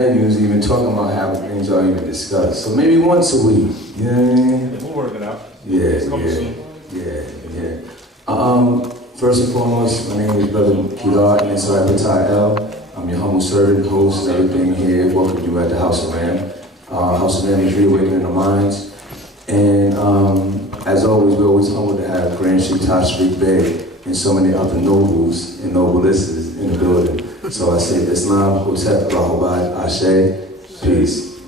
Usually even talking about how things are even discussed. So maybe once a week. You know what I mean? We'll work it out. First and foremost, my name is Brother Kedar Bey. I'm your humble servant, host, and everything here. Welcome you at the House of Ram. House of Ram is reawakening the minds. And as always, we're always humbled to have Grand Sheikh Taj Tarik Bey and so many other nobles and noblesses in the building. So I say Islam, Hotep, Rahobad, Ashe, peace.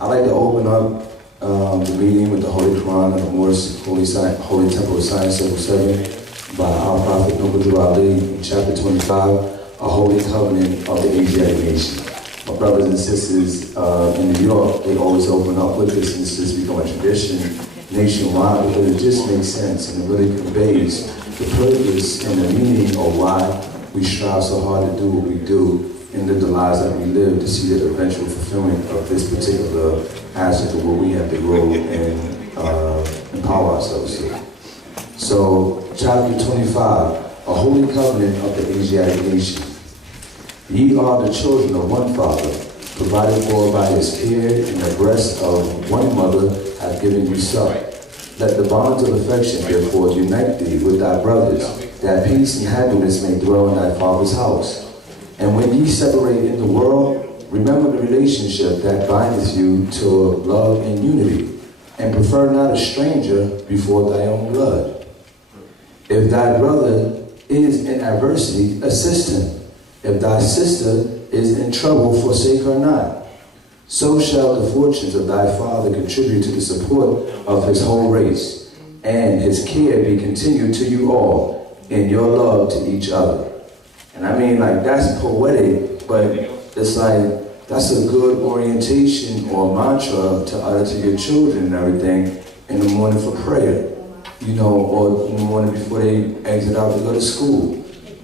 I'd like to open up the meeting with the Holy Quran and the Moorish Holy Temple of Science, Level 7, by our Prophet Noble Ali in chapter 25, a holy covenant of the Asiatic nation. My brothers and sisters in New York, they always open up with this, and this has become a tradition nationwide because it just makes sense and it really conveys the purpose and the meaning of why we strive so hard to do what we do and live the lives that we live to see the eventual fulfillment of this particular aspect of what we have to grow and empower ourselves to. So, chapter 25, a holy covenant of the Asiatic nation. Ye are the children of one father, provided for by his care, in the breast of one mother hath given you suck. Let the bonds of affection, therefore, unite thee with thy brothers, that peace and happiness may dwell in thy father's house. And when ye separate in the world, remember the relationship that bindeth you to love and unity, and prefer not a stranger before thy own blood. If thy brother is in adversity, assist him. If thy sister is in trouble, forsake her not. So shall the fortunes of thy father contribute to the support of his whole race, and his care be continued to you all in your love to each other. And I mean, like, that's poetic, but it's like, that's a good orientation or mantra to utter to your children and everything in the morning for prayer, you know, or in the morning before they exit out to go to school.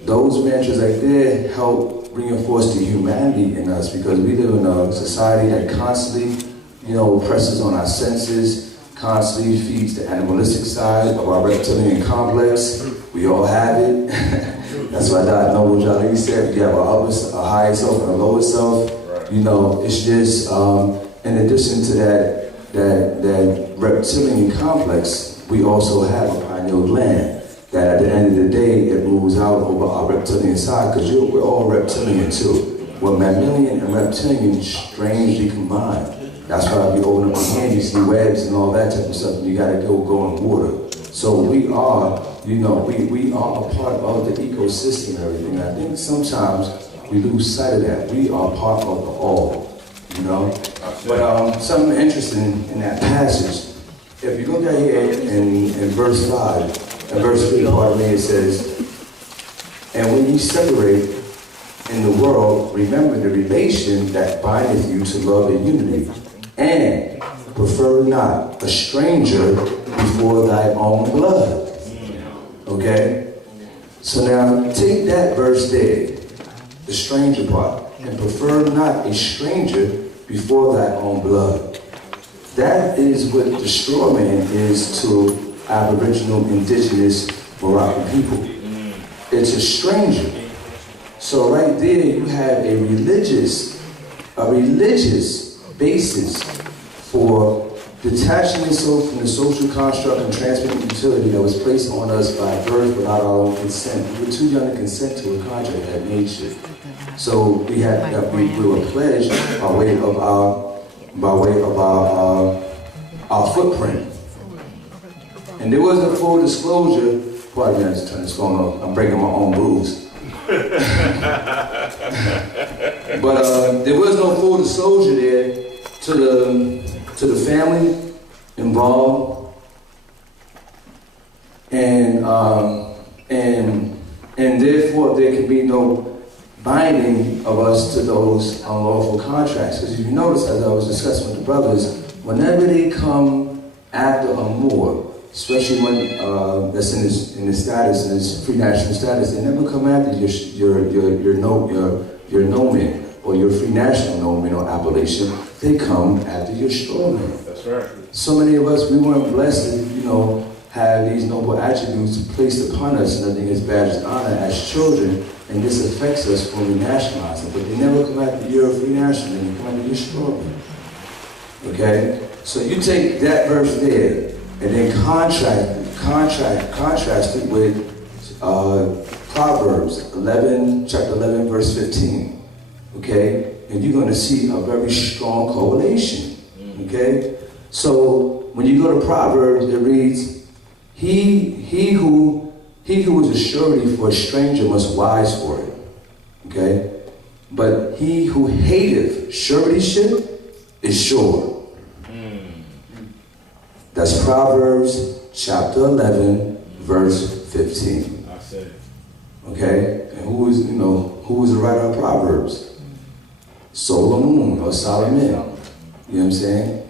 Those mantras right there help reinforce the humanity in us because we live in a society that constantly, you know, presses on our senses, constantly feeds the animalistic side of our reptilian complex. We all have it. That's why Dr. Noble Jali said, we have a higher self and a lower self. You know, it's just, in addition to that reptilian complex, we also have a pineal gland that at the end of the day, it moves out over our reptilian side, because we're all reptilian too. We're mammalian and reptilian strangely combined. That's why if you open up your hand, you see webs and all that type of stuff, and you gotta go in water. So we are, you know, we are a part of the ecosystem and everything. I think sometimes we lose sight of that. We are part of the all, you know? But something interesting in that passage, if you look at here in verse 5, and verse 3, pardon me, it says, and when ye separate in the world, remember the relation that bindeth you to love and unity, and prefer not a stranger before thy own blood. Okay? So now, take that verse there, the stranger part, and prefer not a stranger before thy own blood. That is what the straw man is to Aboriginal, indigenous, Moroccan people. It's a stranger. So right there you have a religious basis for detaching itself from the social construct and transmitting utility that was placed on us by birth without our own consent. We were too young to consent to a contract that nature. So we were pledged by way of our footprint. And there wasn't full disclosure. Pardon me, I just turned this phone off. I'm breaking my own rules. But there was no full disclosure there to the family involved, and therefore there can be no binding of us to those unlawful contracts. Because if you notice, as I was discussing with the brothers, whenever they come after a Moor, especially when that's in his status, in his free national status, they never come after your nomen or your free national nomen or appellation. They come after your straw man. That's right. So many of us, we weren't blessed to, you know, have these noble attributes placed upon us, and I think as badges of honor as children, And this affects us when we nationalize it. But they never come after the year of free nationalism, they come after destroy it. Okay? So you take that verse there, and then contrast it with Proverbs chapter 11, verse 15. Okay? And you're going to see a very strong correlation. Okay? So when you go to Proverbs, it reads, he who is a surety for a stranger must wise for it. Okay? But he who hateth suretyship is sure. That's Proverbs chapter 11, verse 15. I said. Okay? And who is the writer of Proverbs? Solomon or Solomon. You know what I'm saying?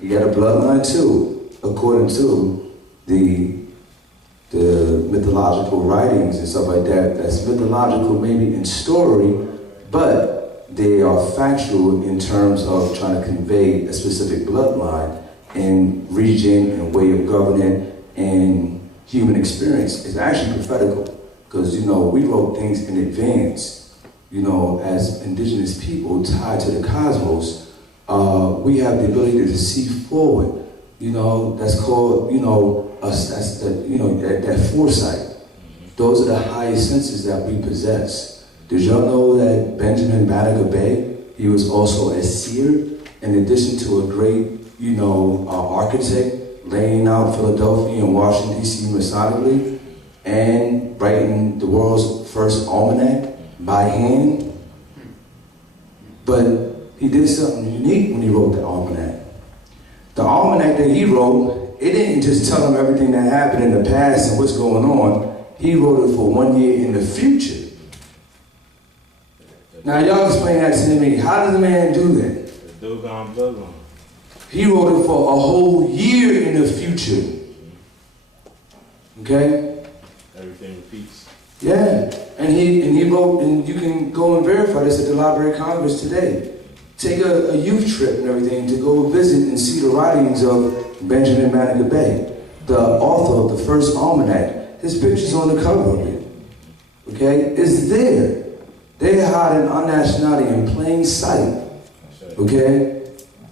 You got a bloodline too, according to the mythological writings and stuff like that. That's mythological maybe in story, but they are factual in terms of trying to convey a specific bloodline and region and way of governing and human experience. It's actually prophetical because, we wrote things in advance. As indigenous people tied to the cosmos, we have the ability to see forward. That's called, that foresight. Those are the highest senses that we possess. Did y'all know that Benjamin Kedar Bey, he was also a seer, in addition to a great, architect, laying out Philadelphia and Washington, D.C. methodically, and writing the world's first almanac by hand. But he did something unique when he wrote the almanac. The almanac that he wrote, it didn't just tell him everything that happened in the past and what's going on. He wrote it for 1 year in the future. Now y'all explain that to me. How does a man do that? The doggone bloodline. He wrote it for a whole year in the future. Okay? Everything repeats. Yeah. And he wrote, and you can go and verify this at the Library of Congress today. Take a youth trip and everything to go visit and see the writings of Benjamin Kedar Bey, the author of the first almanac. His picture's on the cover of it. Okay? It's there. They're hiding our nationality in plain sight. Okay?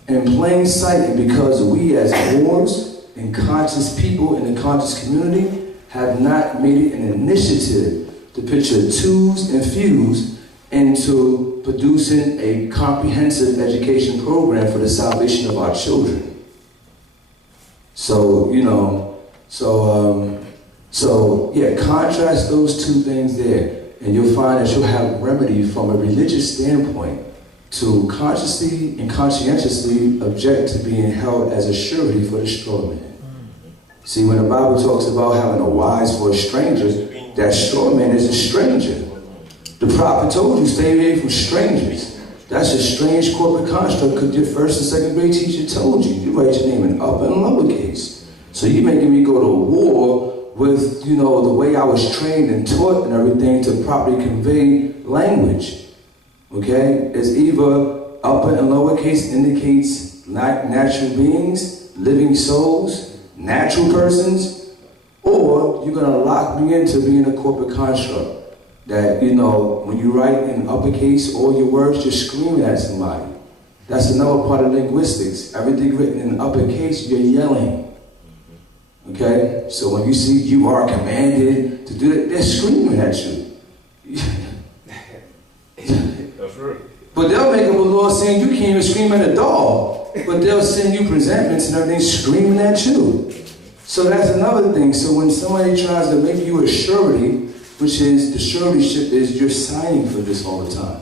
In plain sight, and because we as Moors and conscious people in the conscious community have not made it an initiative to picture twos and fews into producing a comprehensive education program for the salvation of our children. So, contrast those two things there, and you'll find that you'll have remedy from a religious standpoint to consciously and conscientiously object to being held as a surety for the straw man. See, when the Bible talks about having a wise for a stranger, that straw man is a stranger. The prophet told you, stay away from strangers. That's a strange corporate construct because your first and second grade teacher told you, you write your name in upper and lowercase. So you're making me go to war with, the way I was trained and taught and everything to properly convey language. Okay? It's either upper and lowercase indicates natural beings, living souls, natural persons, or you're going to lock me into being a corporate construct. That, when you write in uppercase, all your words just screaming at somebody. That's another part of linguistics. Everything written in uppercase, you're yelling. Okay? So when you see you are commanded to do it, they're screaming at you. That's right. But they'll make up a law saying you can't even scream at a dog. But they'll send you presentments and everything screaming at you. So that's another thing. So when somebody tries to make you a surety, which is the suretyship is you're signing for this all the time.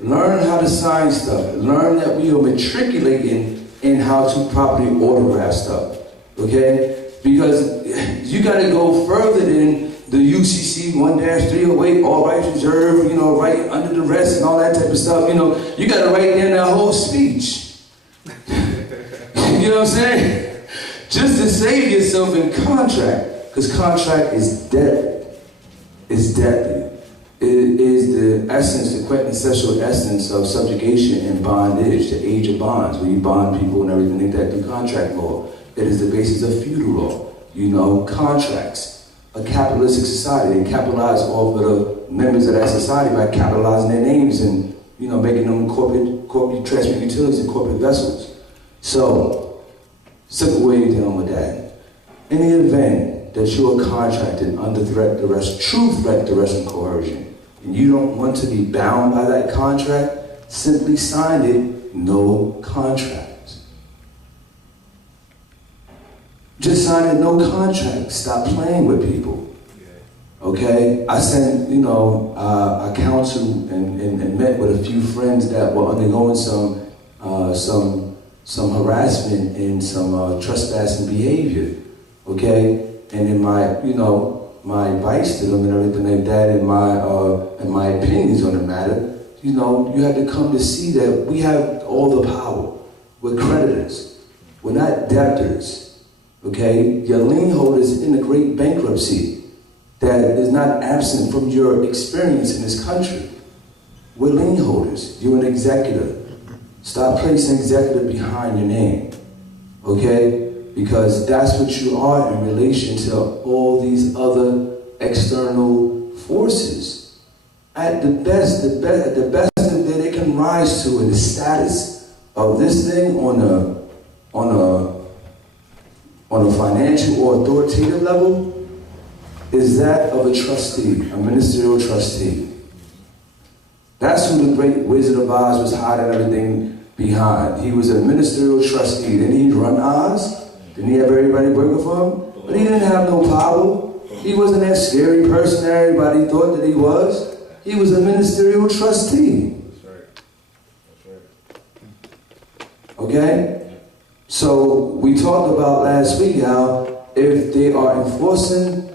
Learn how to sign stuff. Learn that we are matriculating in how to properly autograph stuff. Okay? Because you got to go further than the UCC 1-308, all rights reserved, right under the rest and all that type of stuff. You got to write in that whole speech. You know what I'm saying? Just to save yourself in contract. Because contract is deadly. It's deadly. It is the essence, the quintessential essence of subjugation and bondage, the age of bonds, where you bond people and everything like that through contract law. It is the basis of feudal law. Contracts. A capitalistic society, they capitalize off of members of that society by capitalizing their names and, you know, making them corporate transmit utilities and corporate vessels. So, simple way of dealing with that. In the event that you are contracted under threat, duress, true threat, duress, and coercion, and you don't want to be bound by that contract, simply sign it, no contract. Just sign it, no contract. Stop playing with people. Okay? I sent, you know, I counseled and met with a few friends that were undergoing some harassment and some trespassing behavior. Okay? And in my, you know, my advice to them and everything like that, and my opinions on the matter, you know, you have to come to see that we have all the power. We're creditors. We're not debtors. Okay? Your lien holders in the great bankruptcy that is not absent from your experience in this country. We're lien holders. You're an executor. Stop placing executor behind your name. Okay? Because that's what you are in relation to all these other external forces. At the best that they can rise to in the status of this thing on a financial or authoritative level is that of a trustee, a ministerial trustee. That's who the great Wizard of Oz was hiding everything behind. He was a ministerial trustee. Didn't he run Oz? Didn't he have everybody working for him? But he didn't have no power. He wasn't that scary person that everybody thought that he was. He was a ministerial trustee. That's right. That's right. Okay? So we talked about last week how if they are enforcing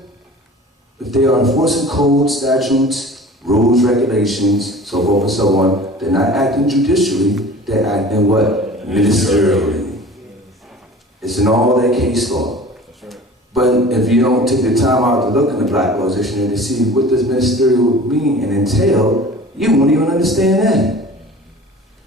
codes, statutes, rules, regulations, so forth and so on, they're not acting judicially, they're acting what? Ministerially. It's in all their case law. That's right. But if you don't take the time out to look in the Black Law Dictionary to see what does ministerial mean and entail, you won't even understand that.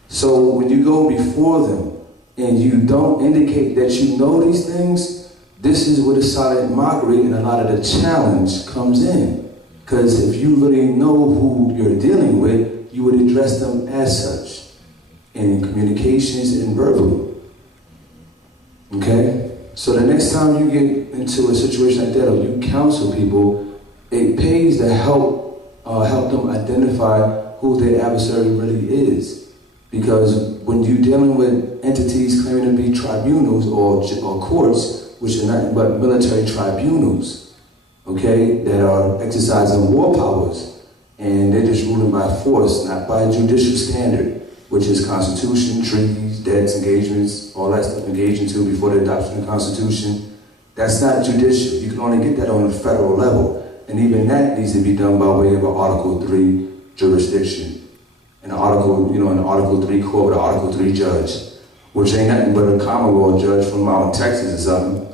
So when you go before them and you don't indicate that you know these things, this is where the silent mockery and a lot of the challenge comes in. Because if you really know who you're dealing with, you would address them as such in communications and verbally. Okay? So the next time you get into a situation like that or you counsel people, it pays to help them identify who their adversary really is. Because when you're dealing with entities claiming to be tribunals or courts, which are nothing but military tribunals, okay, that are exercising war powers, and they're just ruling by force, not by a judicial standard, which is Constitution, treaties, debts, engagements, all that stuff engaged into before the adoption of the Constitution. That's not judicial. You can only get that on a federal level. And even that needs to be done by way of an Article 3 jurisdiction. An Article 3 court with an Article 3 judge, which ain't nothing but a Commonwealth judge from out in Texas or something.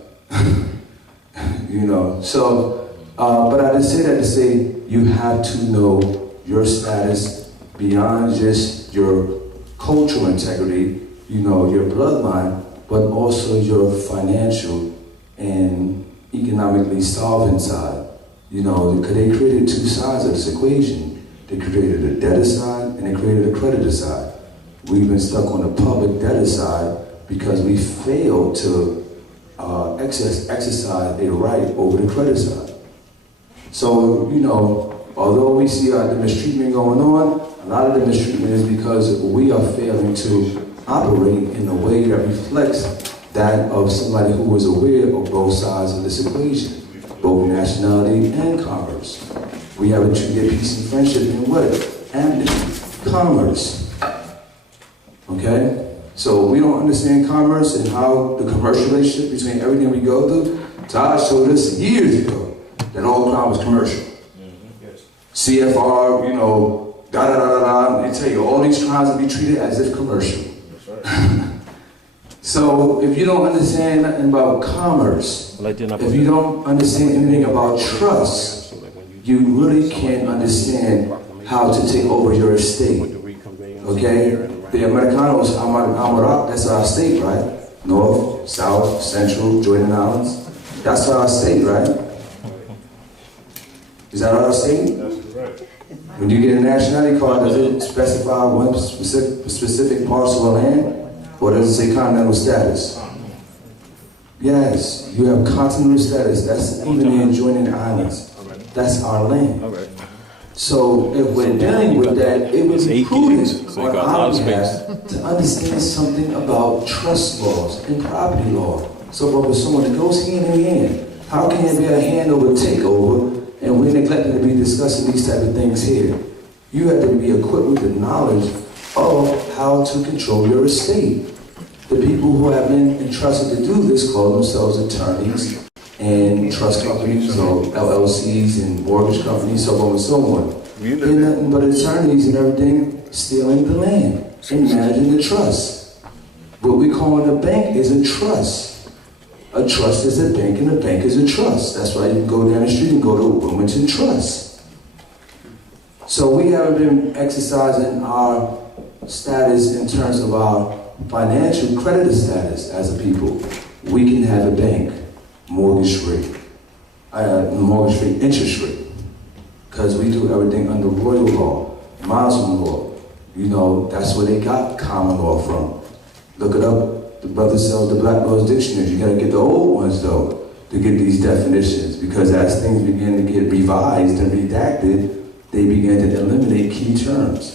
You know, so, but I just say that to say you have to know your status beyond just your cultural integrity, you know, your bloodline, but also your financial and economically solvent side. You know, because they created two sides of this equation. They created a debtor side and they created a creditor side. We've been stuck on the public debtor side because we failed to exercise a right over the creditor side. So, you know, although we see the mistreatment going on, a lot of the mistreatment is because we are failing to operate in a way that reflects that of somebody who is aware of both sides of this equation, both nationality and commerce. We have a treaty of peace and friendship in what? Amity, commerce. Okay? So we don't understand commerce and how the commercial relationship between everything we go through. Taj showed us years ago that all crime was commercial. Yes. CFR, you know, da-da-da-da-da, they tell you all these crimes will be treated as if commercial. That's right. So if you don't understand nothing about commerce, if you don't understand anything about trust, you really can't understand how to take over your estate. Okay? The Americanos, Amarat, that's our state, right? North, South, Central, Jordan Islands. That's our state, right? Is that our state? That's correct. When you get a nationality card, does it specify one specific parcel of land? Or does it say continental status? Yes, you have continental status. That's even the adjoining islands. That's our land. So if we're dealing with that, it would be prudent on our behalf to understand something about trust laws and property law. So for someone that goes hand in hand, how can there be a handover takeover and we're neglected to be discussing these type of things here? You have to be equipped with the knowledge of how to control your estate. The people who have been entrusted to do this call themselves attorneys and trust companies or LLCs and mortgage companies, so on and so on. They're nothing but attorneys and everything stealing the land and managing the trust. What we call a bank is a trust. A trust is a bank and a bank is a trust. That's why you can go down the street and go to Wilmington Trust. So we haven't been exercising our status in terms of our financial creditor status as a people. We can have a bank, mortgage-free interest rate, because we do everything under royal law, Muslim law. You know, that's where they got common law from. Look it up. The brother sells the Black Law's dictionaries. You got to get the old ones though to get these definitions, because as things begin to get revised and redacted, they begin to eliminate key terms.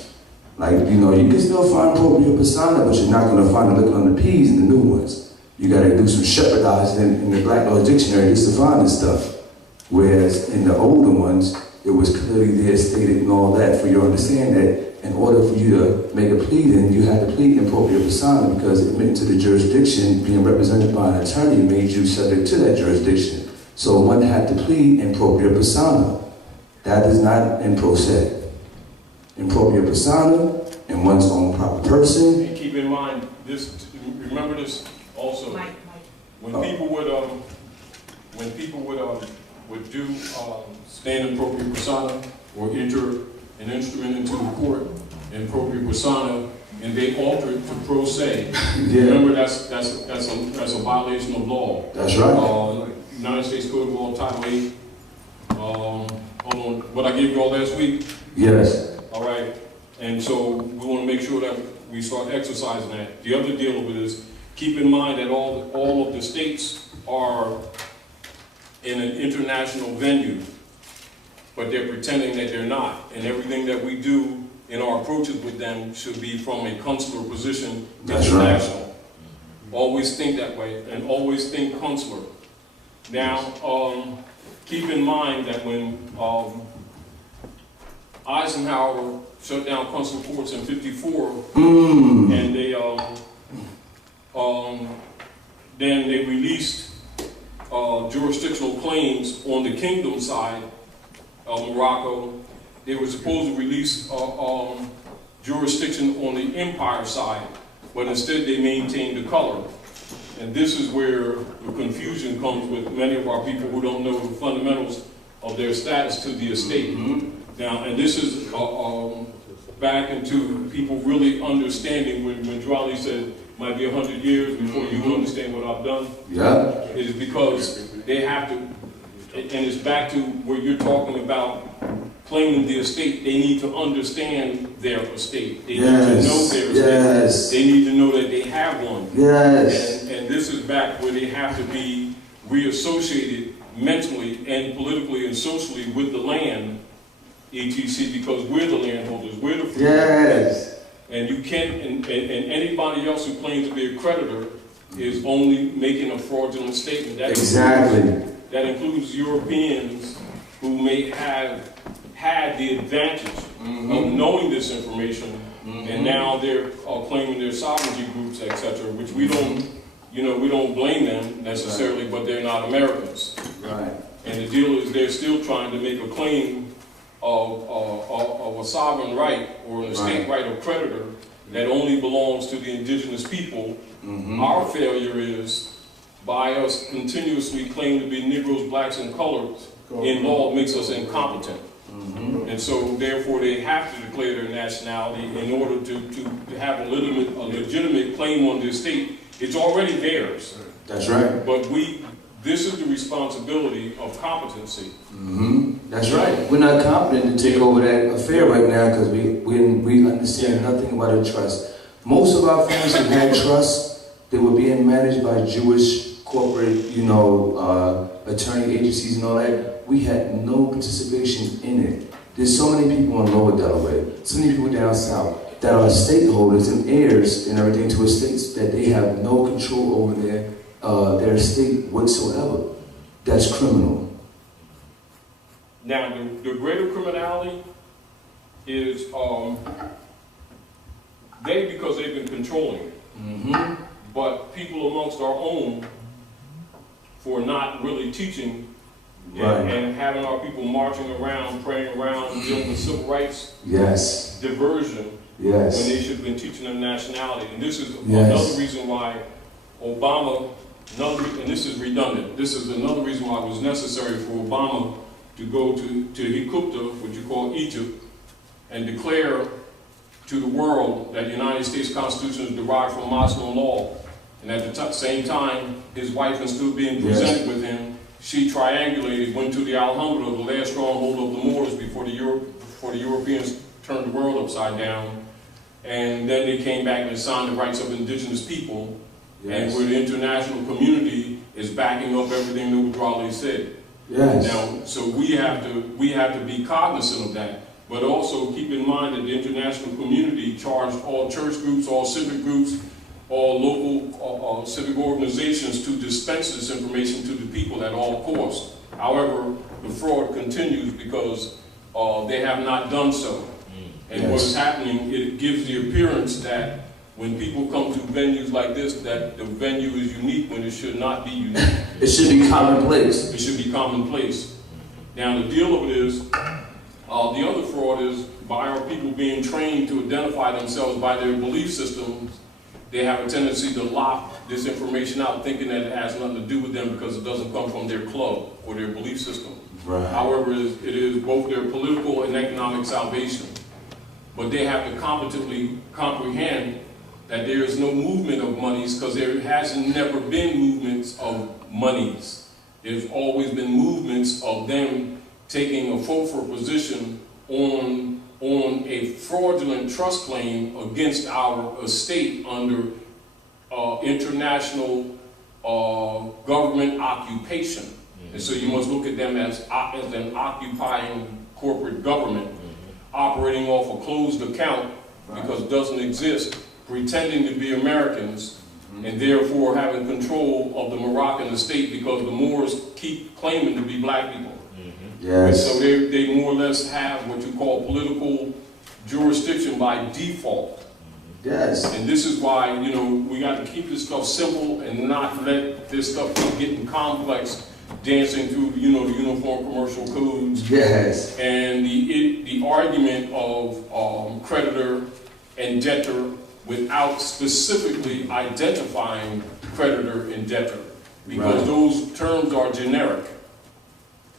Like, you know, you can still find propria persona, but you're not going to find it looking on the P's in the new ones. You got to do some shepherdizing in the Black Law's dictionary just to find this stuff. Whereas in the older ones, it was clearly there stated and all that for you to understand that in order for you to make a pleading, you had to plead in propria persona, because admitting to the jurisdiction, being represented by an attorney, made you subject to that jurisdiction. So one had to plead in propria persona. That is not in pro se. In propria persona, in one's own proper person. And keep in mind this. Remember this also. When people would do stand in propria persona or enter an instrument into the court in propria persona, and they alter it to pro se. Yeah. Remember that's a violation of law. That's right. United States Code of Law, Title 8. Hold on. What I gave you all last week. Yes. All right, and so we want to make sure that we start exercising that. The other deal with it is, keep in mind that all of the states are in an international venue, but they're pretending that they're not. And everything that we do in our approaches with them should be from a consular position, international. Right. Always think that way, and always think consular. Now, keep in mind that when Eisenhower shut down consular courts in '54, and then they released jurisdictional claims on the kingdom side of Morocco. They were supposed to release jurisdiction on the empire side, but instead they maintained the color. And this is where the confusion comes with many of our people who don't know the fundamentals of their status to the estate. Now, and this is back into people really understanding when Drawley said, might be 100 years before you understand what I've done. Yeah. It is because they have to, and it's back to where you're talking about claiming the estate. They need to understand their estate. They need to know their estate. Yes. They need to know that they have one. Yes. And this is back where they have to be reassociated mentally and politically and socially with the land, etc., because we're the landholders, we're the free. Yes. And you can't, and anybody else who claims to be a creditor is only making a fraudulent statement. That includes Europeans who may have had the advantage of knowing this information, and now they're claiming their sovereignty groups, etc., which we don't, we don't blame them necessarily, but they're not Americans. Right. And the deal is they're still trying to make a claim of a sovereign right or an estate right of creditor that only belongs to the indigenous people. Our failure is by us continuously claiming to be Negroes, blacks, and coloreds in law makes us incompetent. And so therefore they have to declare their nationality in order to have a legitimate claim on the estate. It's already theirs. That's right. But this is the responsibility of competency. That's right. We're not competent to take over that affair right now because we understand nothing about a trust. Most of our families who had trusts, they were being managed by Jewish corporate, attorney agencies and all that. We had no participation in it. There's so many people in Lower Delaware, so many people down south that are stakeholders and heirs and everything to estates that they have no control over their estate whatsoever. That's criminal. Now, the greater criminality is because they've been controlling it. But people amongst our own, for not really teaching and having our people marching around, praying around, dealing with civil rights diversion when they should have been teaching them nationality. And this is another reason why Obama, and this is redundant, this is another reason why it was necessary for Obama to go to Hikupta, which you call Egypt, and declare to the world that the United States Constitution is derived from Muslim law. And at the same time, his wife was still being presented with him. She triangulated, went to the Alhambra, the last stronghold of the Moors before the Europeans turned the world upside down. And then they came back and signed the rights of indigenous people, and where the international community is backing up everything that Raleigh said. Now, so we have to be cognizant of that, but also keep in mind that the international community charged all church groups, all civic groups, all local civic organizations to dispense this information to the people at all costs. However, the fraud continues because they have not done so. And what is happening, it gives the appearance that when people come to venues like this, that the venue is unique when it should not be unique. It should be commonplace. It should be commonplace. Now, the deal of it is, the other fraud is by our people being trained to identify themselves by their belief systems. They have a tendency to lock this information out, thinking that it has nothing to do with them because it doesn't come from their club or their belief system. However, it is both their political and economic salvation. But they have to competently comprehend that there is no movement of monies because there has never been movements of monies. There's always been movements of them taking a faux position on a fraudulent trust claim against our estate under international government occupation. And so you must look at them as an occupying corporate government operating off a closed account because it doesn't exist, pretending to be Americans, and therefore having control of the Moroccan estate because the Moors keep claiming to be black people. And so they more or less have what you call political jurisdiction by default. And this is why, we got to keep this stuff simple and not let this stuff keep getting complex, dancing through, the uniform commercial codes. And the argument of creditor and debtor without specifically identifying creditor and debtor, because those terms are generic.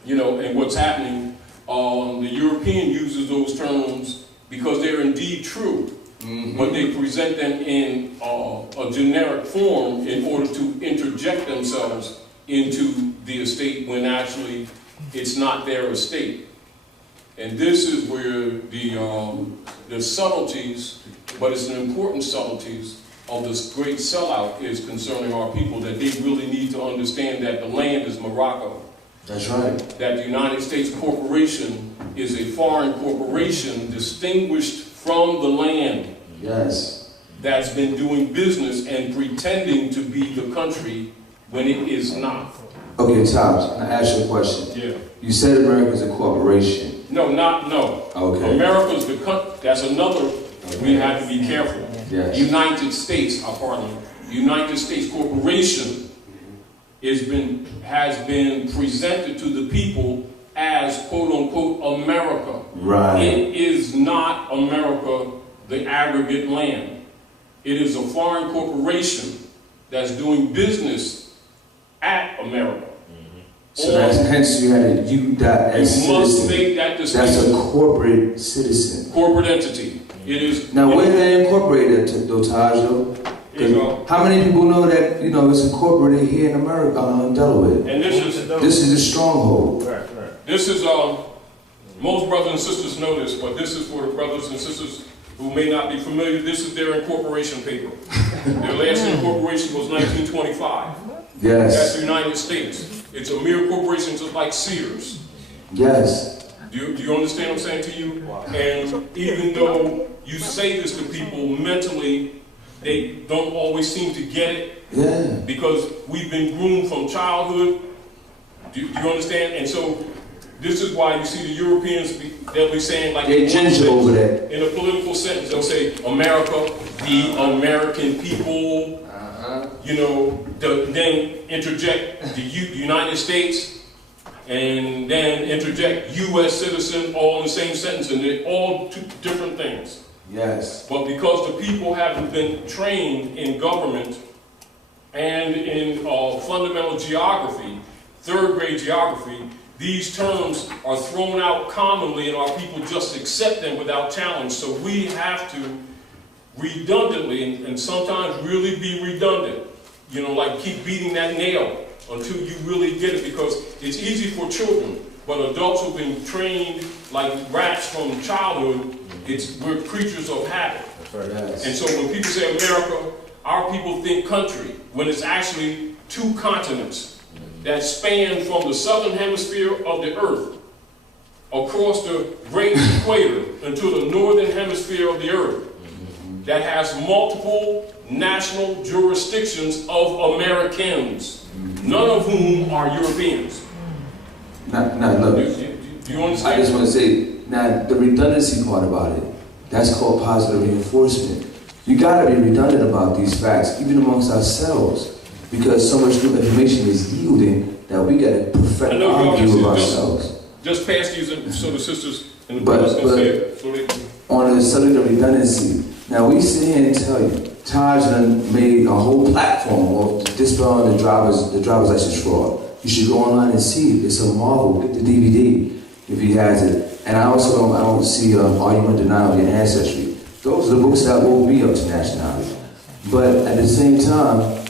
And what's happening, the European uses those terms because they're indeed true, but they present them in a generic form in order to interject themselves into the estate when actually it's not their estate. And this is where the subtleties, but it's an important subtleties of this great sellout is concerning our people, that they really need to understand that the land is Morocco. That's right. That the United States Corporation is a foreign corporation distinguished from the land. That's been doing business and pretending to be the country when it is not. Okay, Taj, I ask you a question. You said America's a corporation. No. America's the country. That's another. We have to be careful. United States, United States Corporation has been presented to the people as quote unquote America. It is not America, the aggregate land. It is a foreign corporation that's doing business at America. So hence you had a U.S. You must make that distinction. That's a corporate citizen. Corporate entity. It is. Now where they incorporated though, Taj, though? How many people know that it's incorporated here in America, in Delaware? And this is a stronghold. This is Most brothers and sisters know this, but this is for the brothers and sisters who may not be familiar. This is their incorporation paper. Their last incorporation was 1925. Yes. That's the United States. It's a mere corporation just like Sears. Yes. Do you understand what I'm saying to you? And even though you say this to people, mentally, they don't always seem to get it. Yeah. Because we've been groomed from childhood. Do you understand? And so this is why you see the Europeans, they'll be saying like they ginger over that. In a political sentence, they'll say America, the American people, you know, then interject the United States, and then interject U.S. citizen, all in the same sentence, and they're all two different things. Yes. But because the people haven't been trained in government and in fundamental geography, third grade geography, these terms are thrown out commonly and our people just accept them without challenge. So we have to redundantly and sometimes really be redundant. You know, like keep beating that nail until you really get it, because it's easy for children, but adults who've been trained like rats from childhood, we're creatures of habit. Yes. And so when people say America, our people think country, when it's actually two continents that span from the southern hemisphere of the earth across the great equator into the northern hemisphere of the earth, that has multiple national jurisdictions of Americans, none of whom are Europeans. Now look, do you understand? I just want to say, now the redundancy part about it, that's called positive reinforcement. You got to be redundant about these facts, even amongst ourselves, because so much new information is yielding that we got to perfect our view of ourselves. Just pass these so the sisters and the brothers can see it. So they... On the subject of redundancy, now we sit here and tell you, Taj done made a whole platform of dispelling the driver's license fraud. You should go online and see it. It's a marvel. Get the DVD if he has it. And I also don't see Argument Denial of Your Ancestry. Those are the books that woke me up to nationality. But at the same time,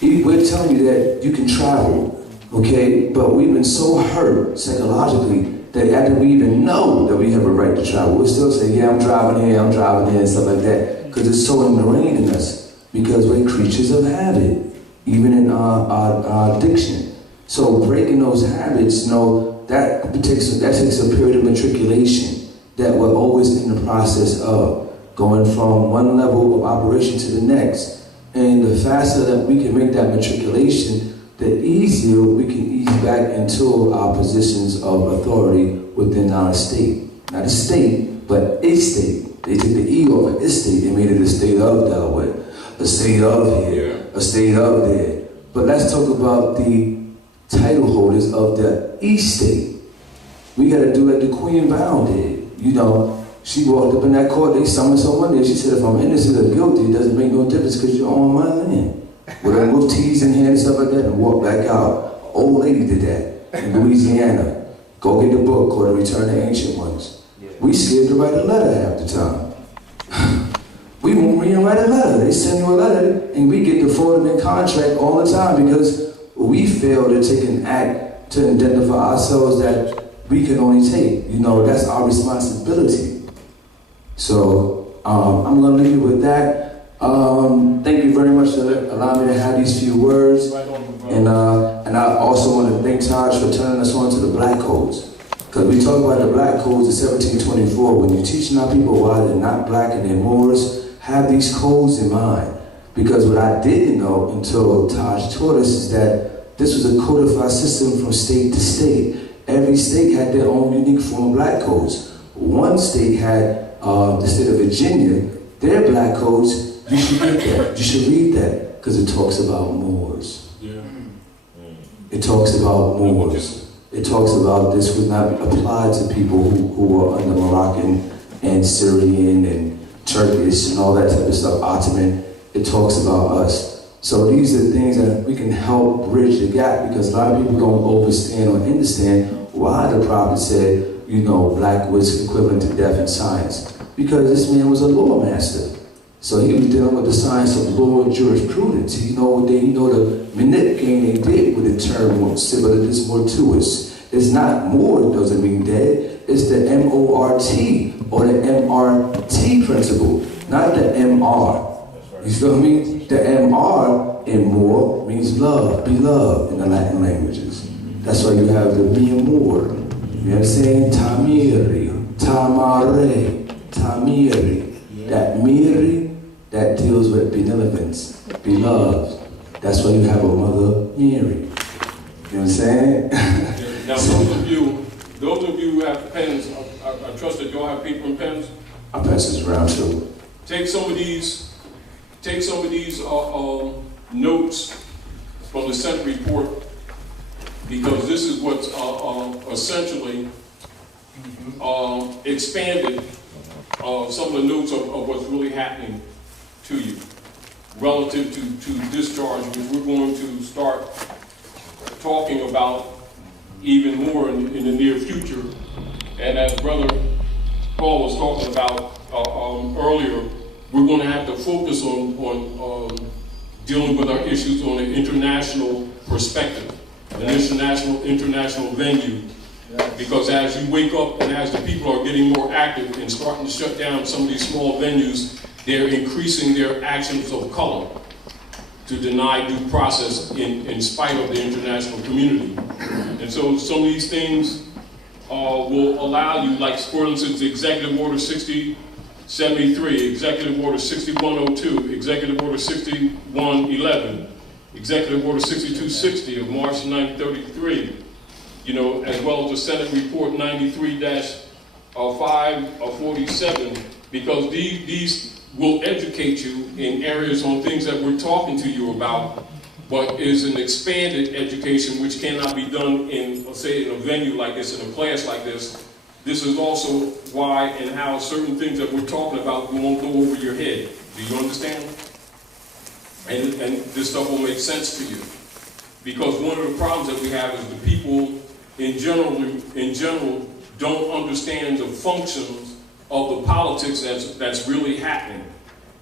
we're telling you that you can travel, okay? But we've been so hurt psychologically that after we even know that we have a right to travel, we'll still say, yeah, I'm driving here, and stuff like that, because it's so ingrained in us, because we're creatures of habit, even in our addiction. So breaking those habits, that takes a period of matriculation that we're always in the process of, going from one level of operation to the next. And the faster that we can make that matriculation, the easier we can ease back into our positions of authority within our state. Not a state, but a state. They took the E off of estate and made it a state of Delaware, a state of here, a state of there. But let's talk about the title holders of the E-state. We got to do like the Queen Bound did. You know, she walked up in that court, they summoned someone there, she said, if I'm innocent or guilty, it doesn't make no difference because you're on my land. With her wolf teas in hand and stuff like that, and walked back out. An old lady did that in Louisiana. Go get the book called The Return of Ancient Ones. We scared to write a letter half the time. We won't read and write a letter. They send you a letter, and we get the fraudulent contract all the time because we fail to take an act to identify ourselves that we can only take. You know, that's our responsibility. So I'm going to leave you with that. Thank you very much for allowing me to have these few words. And I also want to thank Taj for turning us on to the black codes. Because we talk about the black codes in 1724. When you're teaching our people why they're not black and they're Moors, have these codes in mind. Because what I didn't know until Taj taught us is that this was a codified system from state to state. Every state had their own unique form of black codes. One state had the state of Virginia, their black codes. You should read that. You should read that because it talks about Moors. Yeah. It talks about Moors. It talks about this would not apply to people who are under Moroccan and Syrian and Turkish and all that type of stuff, Ottoman. It talks about us. So these are things that we can help bridge the gap, because a lot of people don't understand or understand why the prophet said, you know, black was equivalent to death in science. Because this man was a law master. So he was dealing with the science of law and jurisprudence. He know the manipulating they did with the term civilis mortuus. It's not more doesn't mean dead. It's the M-O-R-T or the MRT principle, not the M-R. You feel me? The M-R in more means love, beloved in the Latin languages. That's why you have the mi amor. You understand? Tamiri, tamare, tamiri. That miri, that deals with benevolence, beloved. That's why you have a Mother Mary. You know what I'm saying? Now, those of you who have pens, I trust that y'all have paper and pens. I pass this around too. Take some of these notes from the Senate report, because this is what's essentially expanded some of the notes of what's really happening to you relative to discharge, which we're going to start talking about even more in the near future. And as Brother Paul was talking about earlier, we're going to have to focus on dealing with our issues on an international perspective, an international venue. Because as you wake up and as the people are getting more active and starting to shut down some of these small venues, they're increasing their actions of color to deny due process in spite of the international community. And so some of these things will allow you, like for instance, Executive Order 6073, Executive Order 6102, Executive Order 6111, Executive Order 6260 of March 1933, you know, as well as the Senate Report 93-547, because these will educate you in areas on things that we're talking to you about, but is an expanded education which cannot be done in, let's say, in a venue like this, in a class like this. This is also why and how certain things that we're talking about won't go over your head. Do you understand? And this stuff will make sense to you. Because one of the problems that we have is the people in general don't understand the functions of the politics that's really happening.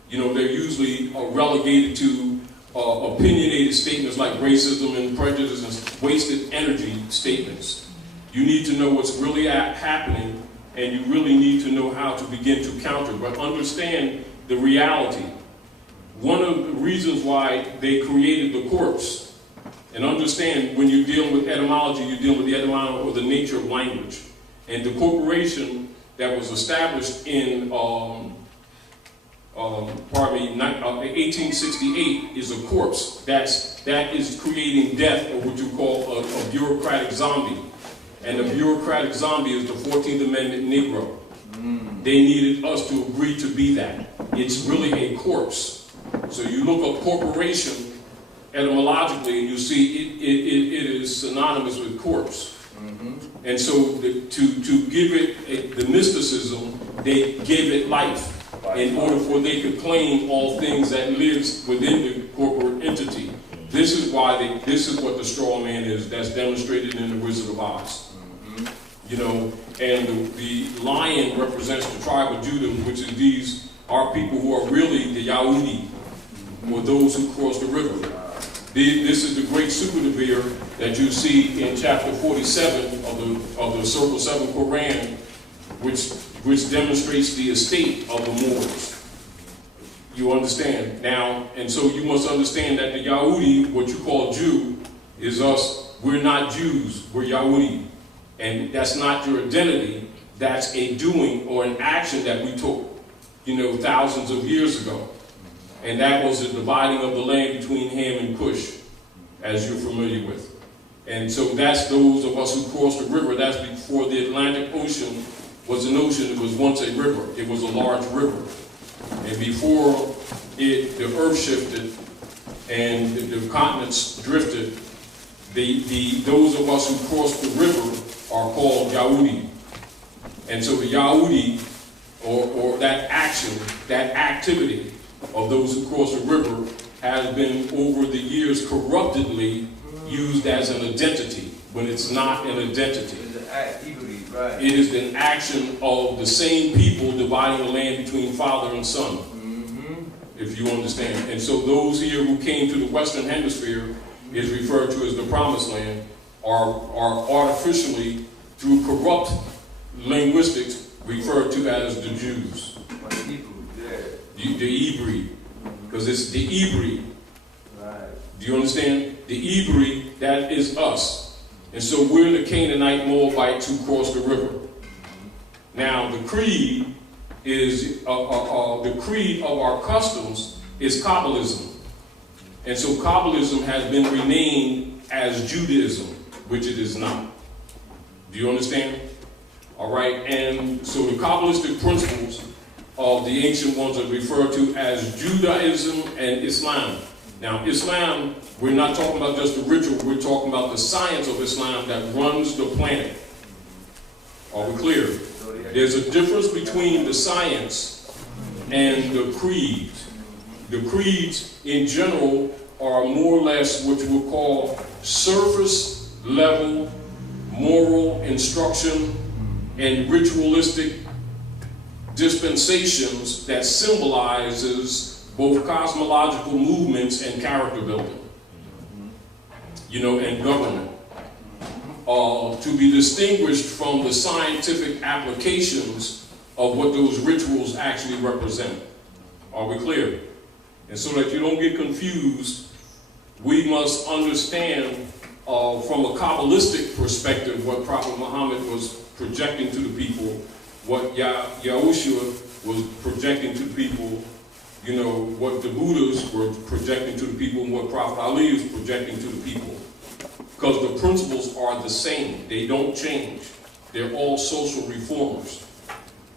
You know, they're usually relegated to opinionated statements like racism and prejudice and wasted energy statements. You need to know what's really happening, and you really need to know how to begin to counter, but understand the reality. One of the reasons why they created the corpse, and understand when you're dealing with etymology, you're dealing with the etymology or the nature of language. And the corporation that was established in 1868 is a corpse. That is creating death, or what you call a bureaucratic zombie. And the bureaucratic zombie is the 14th Amendment Negro. They needed us to agree to be that. It's really a corpse. So you look up corporation etymologically, and you see it is synonymous with corpse. And so to give it the mysticism, they gave it life in order for they could claim all things that lives within the corporate entity. This is why this is what the straw man is, that's demonstrated in the Wizard of Oz. You know, and the lion represents the tribe of Judah, which is these are people who are really the Yahudi, or those who cross the river. This is the great super devere that you see in chapter 47 of the Circle 7 Quran, which demonstrates the estate of the Moors. You understand? Now, and so you must understand that the Yahudi, what you call Jew, is us. We're not Jews, we're Yahudi. And that's not your identity, that's a doing or an action that we took, you know, thousands of years ago. And that was the dividing of the land between Ham and Cush, as you're familiar with. And so that's those of us who crossed the river. That's before the Atlantic Ocean was an ocean. It was once a river. It was a large river. And before the earth shifted and the continents drifted, those of us who crossed the river are called Yahudi. And so the Yahudi, or that action, that activity of those who cross the river has been over the years corruptedly used as an identity when it's not an identity. It is an action of the same people dividing the land between father and son, if you understand. And so those here who came to the Western Hemisphere is referred to as the Promised Land are artificially, through corrupt linguistics referred to as the Jews. The Hebrew, because it's the Hebrew. Do you understand? The Hebrew, that is us. And so we're the Canaanite Moabites who crossed the river. Now the creed is, the creed of our customs is Kabbalism. And so Kabbalism has been renamed as Judaism, which it is not. Do you understand? All right, and so the Kabbalistic principles of the ancient ones are referred to as Judaism and Islam. Now, Islam, we're not talking about just the ritual, we're talking about the science of Islam that runs the planet. Are we clear? There's a difference between the science and the creeds. The creeds, in general, are more or less what you would call surface level moral instruction and ritualistic dispensations that symbolizes both cosmological movements and character building, and government, to be distinguished from the scientific applications of what those rituals actually represent. Are we clear? And so that you don't get confused, we must understand from a Kabbalistic perspective what Prophet Muhammad was projecting to the people, what Yahushua was projecting to the people, what the Buddhas were projecting to the people, and what Prophet Ali was projecting to the people. Because the principles are the same. They don't change. They're all social reformers.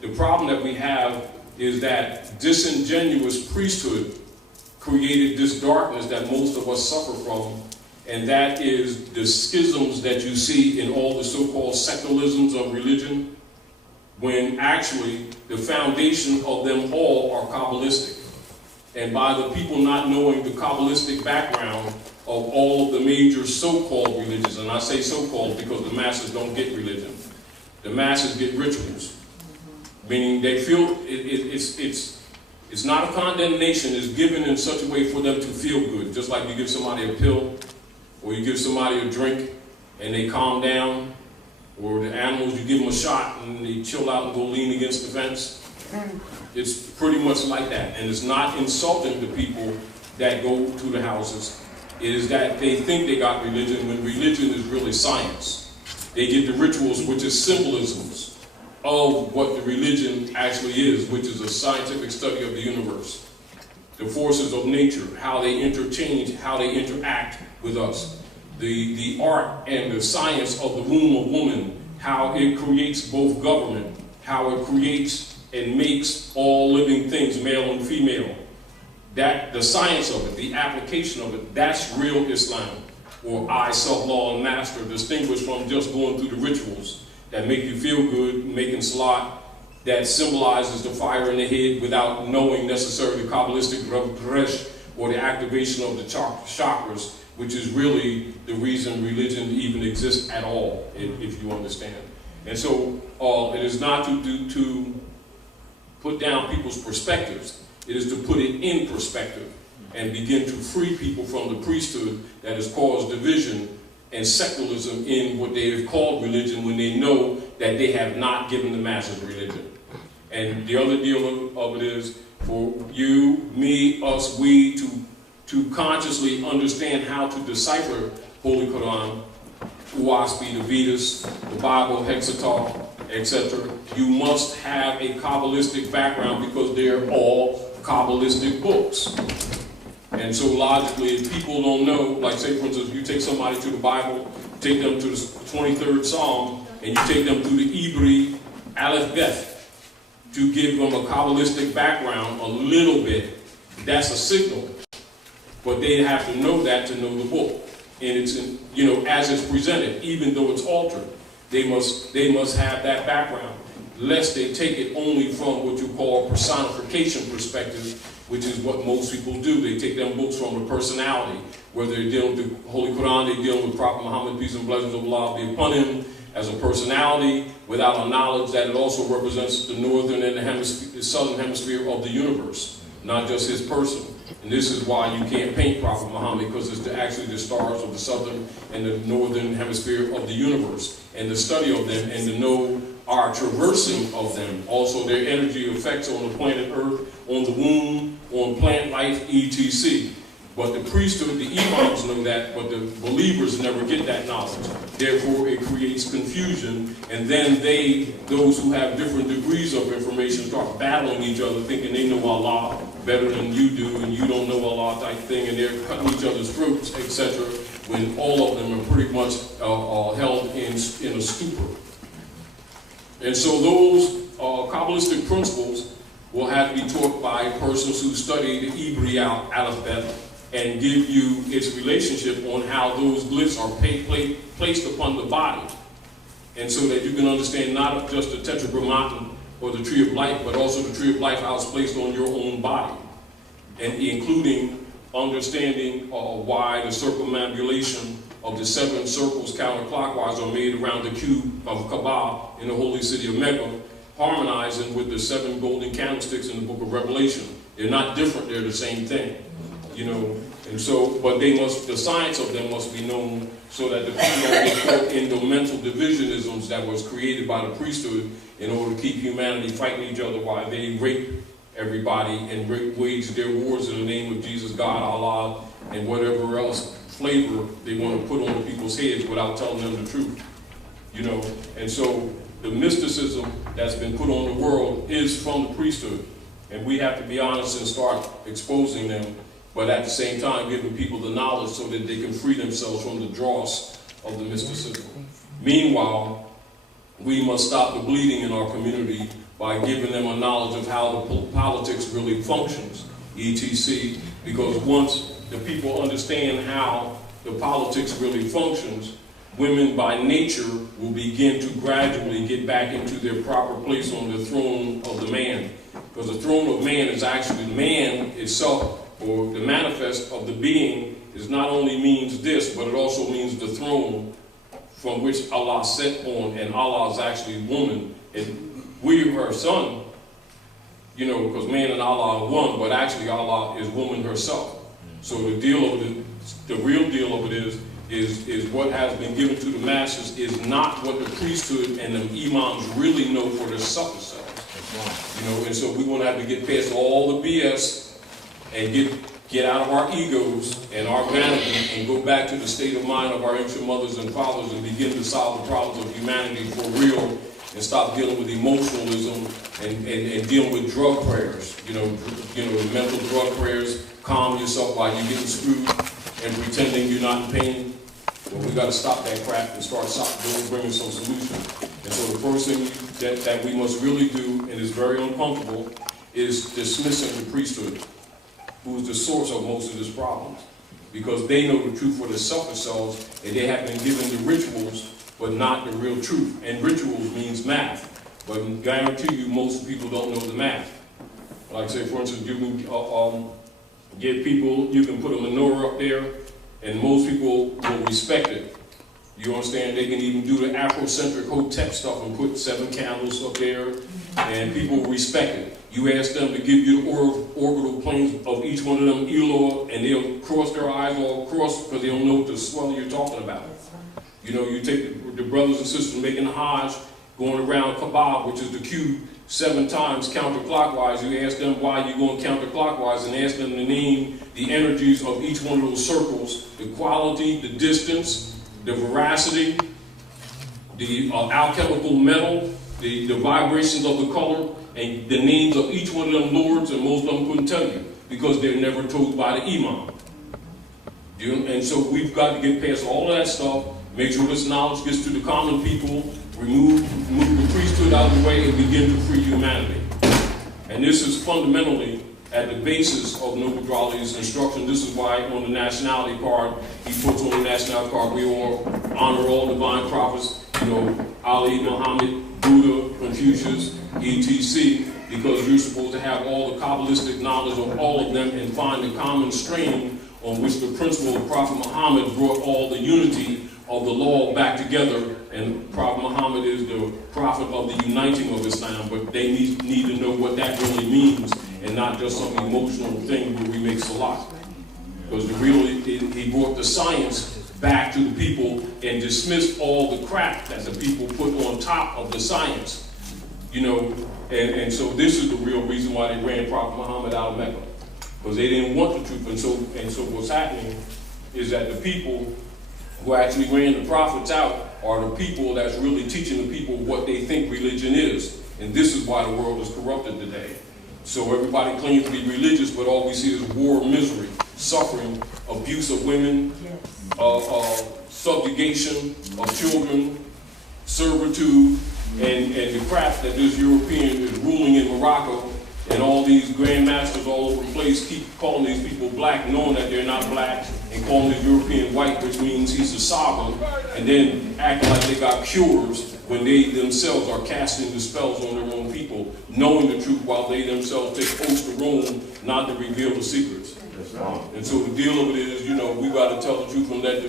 The problem that we have is that disingenuous priesthood created this darkness that most of us suffer from, and that is the schisms that you see in all the so-called secularisms of religion, when actually the foundation of them all are Kabbalistic. And by the people not knowing the Kabbalistic background of all of the major so-called religions, and I say so-called because the masses don't get religion. The masses get rituals, meaning they feel it's not a condemnation. It's given in such a way for them to feel good, just like you give somebody a pill or you give somebody a drink and they calm down, or the animals, you give them a shot and they chill out and go lean against the fence. It's pretty much like that, and it's not insulting to people that go to the houses. It is that they think they got religion when religion is really science. They get the rituals, which is symbolisms of what the religion actually is, which is a scientific study of the universe. The forces of nature, how they interchange, how they interact with us. The art and the science of the womb of woman, how it creates both government, how it creates and makes all living things, male and female. That, the science of it, the application of it, that's real Islam, or I, self-law, and master, distinguished from just going through the rituals that make you feel good, making salat, that symbolizes the fire in the head without knowing necessarily the Kabbalistic resh or the activation of the chakras, which is really the reason religion even exists at all, if you understand. And so it is not to put down people's perspectives. It is to put it in perspective and begin to free people from the priesthood that has caused division and secularism in what they have called religion when they know that they have not given the masses religion. And the other deal of it is for you, me, us, we to consciously understand how to decipher Holy Quran, Uwaspi, the Vedas, the Bible, Hexateuch, etc. You must have a Kabbalistic background because they're all Kabbalistic books. And so logically, if people don't know, like say for instance, you take somebody to the Bible, take them to the 23rd Psalm, and you take them through the Hebrew Aleph Beth to give them a Kabbalistic background a little bit, that's a signal. But they have to know that to know the book. And it's, as it's presented, even though it's altered, they must have that background, lest they take it only from what you call personification perspective, which is what most people do. They take them books from the personality, whether they're dealing with the Holy Quran, they're dealing with Prophet Muhammad, peace and blessings of Allah be upon him, as a personality, without a knowledge that it also represents the northern and the southern hemisphere of the universe, not just his person. And this is why you can't paint Prophet Muhammad, because it's actually the stars of the southern and the northern hemisphere of the universe. And the study of them and to know our traversing of them, also their energy effects on the planet Earth, on the womb, on plant life, etc. But the priesthood, the imams know that, but the believers never get that knowledge. Therefore, it creates confusion, and then those who have different degrees of information, start battling each other, thinking they know Allah better than you do, and you don't know Allah type thing, and they're cutting each other's throats, etc., when all of them are pretty much held in a stupor. And so those Kabbalistic principles will have to be taught by persons who study the Hebrew alphabet, and give you its relationship on how those glyphs are placed upon the body. And so that you can understand not just the tetragrammaton or the tree of life, but also the tree of life, how it's placed on your own body. And including understanding why the circumambulation of the 7 circles counterclockwise are made around the cube of Kaaba in the holy city of Mecca, harmonizing with the 7 golden candlesticks in the book of Revelation. They're not different, they're the same thing. You know, and so, but the science of them must be known so that the people don't get caught in the mental divisionisms that was created by the priesthood in order to keep humanity fighting each other while they rape everybody and wage their wars in the name of Jesus, God, Allah, and whatever else flavor they want to put on people's heads without telling them the truth. You know, and so the mysticism that's been put on the world is from the priesthood, and we have to be honest and start exposing them, but at the same time giving people the knowledge so that they can free themselves from the dross of the mysticism. Meanwhile, we must stop the bleeding in our community by giving them a knowledge of how the politics really functions, etc. Because once the people understand how the politics really functions, women by nature will begin to gradually get back into their proper place on the throne of the man. Because the throne of man is actually man itself, or the manifest of the being, is not only means this, but it also means the throne from which Allah sat on, and Allah is actually woman, and we are her son, you know, because man and Allah are one, but actually Allah is woman herself. So the deal of it, the real deal of it is what has been given to the masses is not what the priesthood and the imams really know for their selfish selves. You know, and so we want to have to get past all the BS and get out of our egos and our vanity and go back to the state of mind of our ancient mothers and fathers and begin to solve the problems of humanity for real, and stop dealing with emotionalism and dealing with drug prayers. You know, mental drug prayers, calm yourself while you're getting screwed and pretending you're not in pain. Well, we got to stop that crap and start bringing some solution. And so the first thing that we must really do, and is very uncomfortable, is dismissing the priesthood, who is the source of most of these problems. Because they know the truth for their selfish selves, and they have been given the rituals, but not the real truth. And rituals means math. But I guarantee you, most people don't know the math. Like say, for instance, you can get people, you can put a menorah up there, and most people will respect it. You understand? They can even do the Afrocentric Hotep stuff and put 7 candles up there, and people will respect it. You ask them to give you the orbital planes of each one of them Eloah, and they'll cross their eyes all across because they don't know what the swell you're talking about. You know, you take the brothers and sisters making the Hajj, going around Kaaba, which is the cube, 7 times counterclockwise. You ask them why you're going counterclockwise, and ask them to name the energies of each one of those circles, the quality, the distance, the veracity, the alchemical metal, the vibrations of the color, and the names of each one of them lords, and most of them couldn't tell you because they're never told by the imam. And so we've got to get past all of that stuff, make sure this knowledge gets to the common people, remove the priesthood out of the way, and begin to free humanity. And this is fundamentally at the basis of Noble Drali's instruction. This is why on the nationality card, he puts on the nationality card, we all honor all divine prophets, you know, Ali, Muhammad, Buddha, Confucius, etc., because you're supposed to have all the Kabbalistic knowledge of all of them and find the common stream on which the principle of Prophet Muhammad brought all the unity of the law back together. And Prophet Muhammad is the prophet of the uniting of Islam, but they need to know what that really means and not just some emotional thing where we make salat. Because he brought the science back to the people and dismiss all the crap that the people put on top of the science. You know, and so this is the real reason why they ran Prophet Muhammad out of Mecca, because they didn't want the truth. And so what's happening is that the people who actually ran the prophets out are the people that's really teaching the people what they think religion is. And this is why the world is corrupted today. So everybody claims to be religious, but all we see is war, misery, suffering, abuse of women, subjugation of children, servitude, and the crap that this European is ruling in Morocco, and all these grandmasters all over the place keep calling these people black, knowing that they're not black, and calling the European white, which means he's a sovereign, and then acting like they got cures when they themselves are casting the spells on their own people, knowing the truth while they themselves take oaths to Rome not to reveal the secrets. And so the deal of it is, you know, we got to tell the truth and let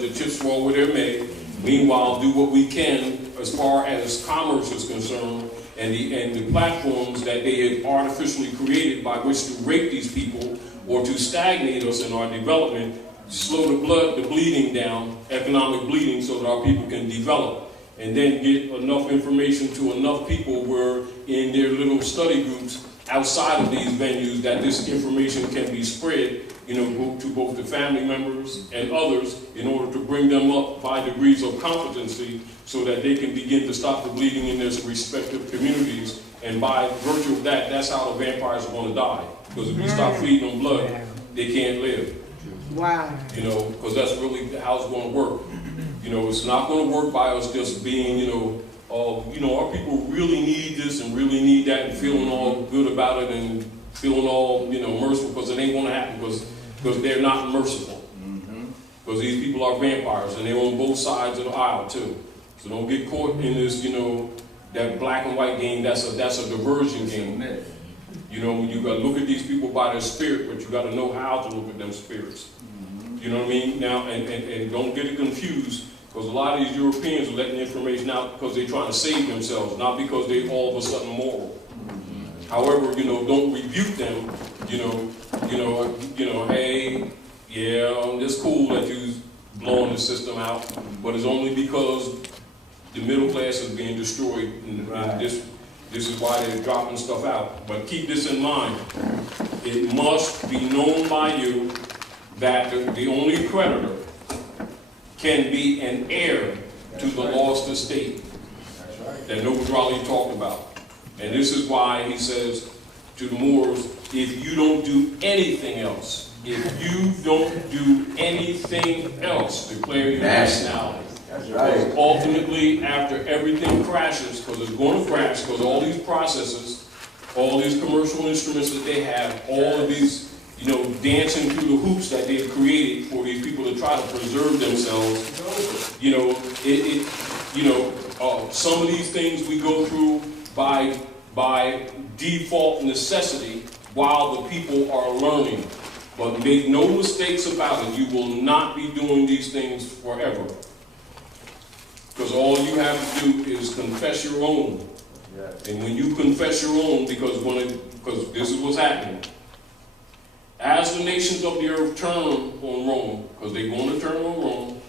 the chips fall where they're made. Meanwhile, do what we can as far as commerce is concerned, and the platforms that they have artificially created by which to rape these people or to stagnate us in our development, slow the bleeding down, economic bleeding, so that our people can develop. And then get enough information to enough people where in their little study groups outside of these venues that this information can be spread, you know, to both the family members and others in order to bring them up by degrees of competency so that they can begin to stop the bleeding in their respective communities. And by virtue of that, that's how the vampires are going to die. Because if we stop feeding them blood, they can't live. Wow. You know, because that's really how it's going to work. You know, it's not going to work by us just being, you know, our people really need this and really need that and feeling all good about it and feeling all, you know, merciful, because it ain't going to happen because they're not merciful. Because these people are vampires and they're on both sides of the aisle too. So don't get caught in this, you know, that black and white game. That's a diversion game. You know, you got to look at these people by their spirit, but you got to know how to look at them spirits. You know what I mean? Now, and don't get it confused, because a lot of these Europeans are letting the information out because they're trying to save themselves, not because they're all of a sudden moral. However, you know, don't rebuke them. You know, hey, yeah, it's cool that you're blowing the system out, but it's only because the middle class is being destroyed, and this is why they're dropping stuff out. But keep this in mind: it must be known by you that the only creditor can be an heir to the lost estate that Noble Raleigh talked about. And this is why he says to the Moors, if you don't do anything else, declare your nationality. That's right. Because ultimately, after everything crashes, because it's going to crash, because all these processes, all these commercial instruments that they have, all of these, you know, dancing through the hoops that they've created for these people to try to preserve themselves, you know, some of these things we go through by default necessity while the people are learning. But make no mistakes about it, you will not be doing these things forever. Because all you have to do is confess your own. And when you confess your own, because this is what's happening. As the nations of the earth turn on Rome, because they're going to turn on Rome,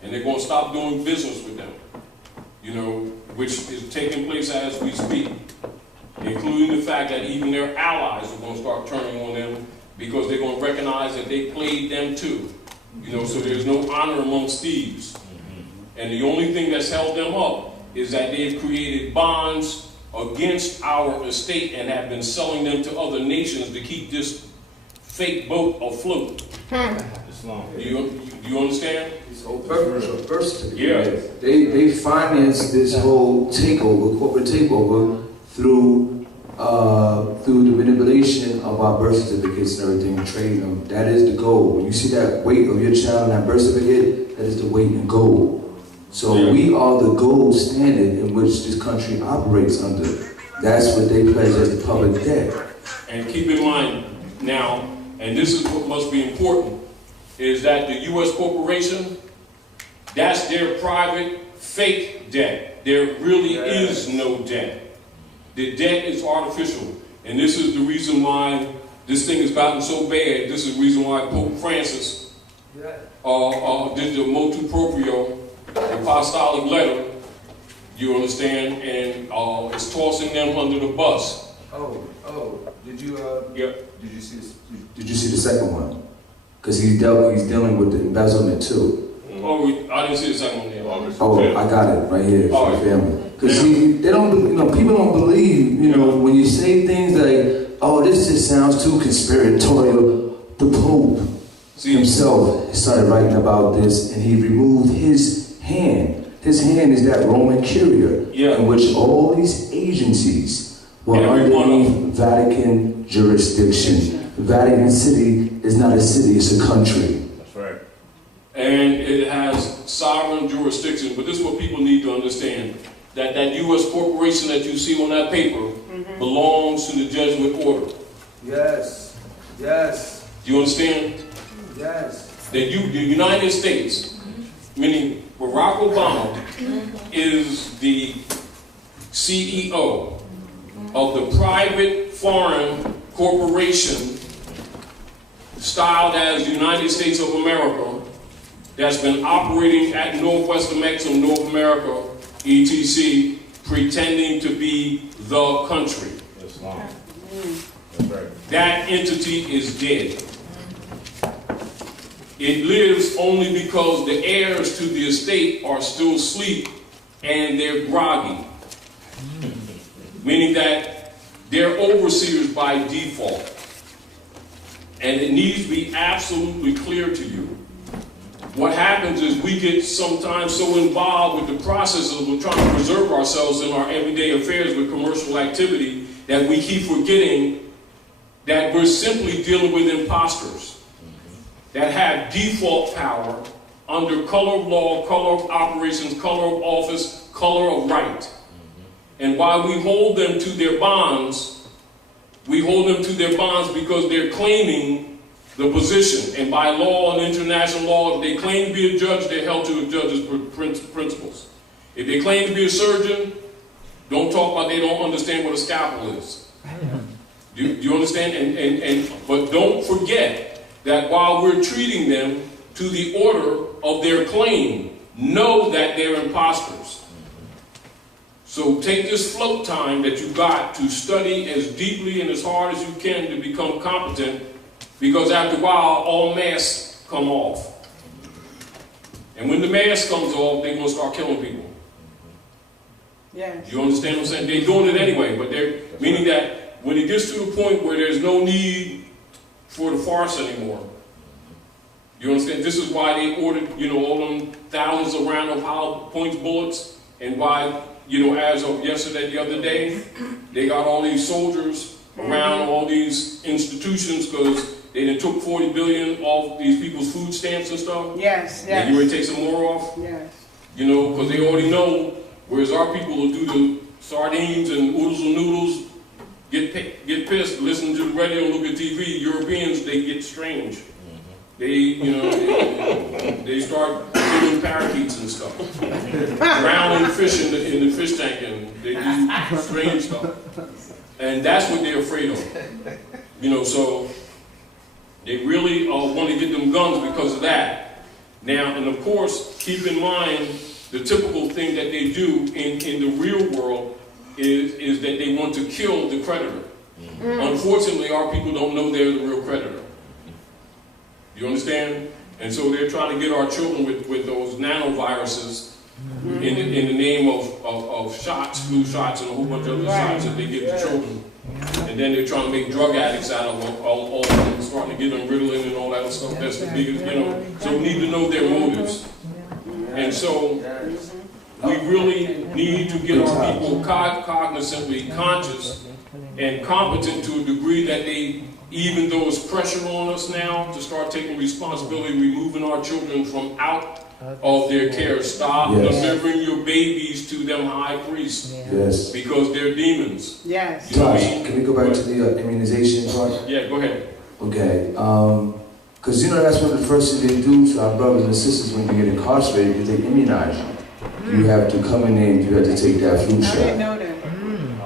and they're going to stop doing business with them, you know, which is taking place as we speak, including the fact that even their allies are going to start turning on them because they're going to recognize that they played them too. You know, so there's no honor amongst thieves. And the only thing that's held them up is that they've created bonds against our estate and have been selling them to other nations to keep this fake boat afloat. You understand? This whole purpose of Yeah. They finance this whole takeover, corporate takeover, through the manipulation of our birth certificates and everything, trading them. That is the goal. When you see that weight of your child on that birth certificate, that is the weight and goal. So we are the gold standard in which this country operates under. That's what they pledge as the public debt. And keep in mind now, and this is what must be important, is that the U.S. corporation, that's their private fake debt. There really is no debt. The debt is artificial. And this is the reason why this thing has gotten so bad. This is the reason why Pope Francis did the motu proprio, the apostolic letter, you understand, and it's tossing them under the bus. Did you, Yeah. did you see this? Did you see the second one? Because he's dealing with the embezzlement too. I didn't see the second one there. Oh, I got it right here for the family. Because Yeah. see, they don't, people don't believe, when you say things like, oh, this just sounds too conspiratorial. The Pope himself started writing about this, and he removed his hand. His hand is that Roman curia, in which all these agencies were underneath Vatican jurisdiction. Vatican City is not a city, it's a country. That's right. And it has sovereign jurisdiction, but this is what people need to understand. That U.S. corporation that you see on that paper belongs to the Jesuit order. Yes. Yes. Do you understand? Yes. That the United States, meaning Barack Obama, is the CEO of the private foreign corporation styled as the United States of America that's been operating at Northwestern Mexico, North America, etc., pretending to be the country. That's right. That entity is dead. It lives only because the heirs to the estate are still asleep and they're groggy. Meaning that they're overseers by default. And it needs to be absolutely clear to you. What happens is we get sometimes so involved with the processes of trying to preserve ourselves in our everyday affairs with commercial activity that we keep forgetting that we're simply dealing with imposters that have default power under color of law, color of operations, color of office, color of right. And while we hold them to their bonds, we hold them to their bonds because they're claiming the position. And by law and international law, if they claim to be a judge, they're held to a judge's principles. If they claim to be a surgeon, don't talk about they don't understand what a scalpel is. Do you understand? But don't forget that while we're treating them to the order of their claim, know that they're imposters. So take this float time that you got to study as deeply and as hard as you can to become competent, because after a while, all masks come off. And when the mask comes off, they're going to start killing people. Yes. You understand what I'm saying? They're doing it anyway, but they're meaning that when it gets to the point where there's no need for the farce anymore. You understand? This is why they ordered, all them thousands of round of hollow points bullets, and why, as of yesterday, the other day, they got all these soldiers around all these institutions because they done took 40 billion off these people's food stamps and stuff. Yes, yes. And you ready to take some more off? Yes. Because they already know, whereas our people will do the sardines and oodles and noodles, get pissed, listen to the radio and look at TV. Europeans, they get strange. They, they start killing parakeets and stuff. Drowning fish in the fish tank, and they do strange stuff. And that's what they're afraid of. So they really want to get them guns because of that. Now, and of course, keep in mind the typical thing that they do in the real world is that they want to kill the creditor. Unfortunately, our people don't know they're the real creditor. You understand? And so they're trying to get our children with those nanoviruses in the name of shots, flu shots, and a whole bunch of other shots that they give to children. And then they're trying to make drug addicts out of them, all of them, starting to give them Ritalin and all that stuff. That's the biggest, So we need to know their motives. And so we really need to get our people cognizantly conscious and competent to a degree that they, even though it's pressure on us now to start taking responsibility, removing our children from out of their care. Stop delivering your babies to them high priests. Yes. Because they're demons. Yes. You know what I Taj, mean? can we go back to the immunization part? Yeah, go ahead. Okay. Because that's one of the first things they do to our brothers and sisters when you get incarcerated, is they immunize you. You have to come in there and you have to take that flu I shot. didn't know that.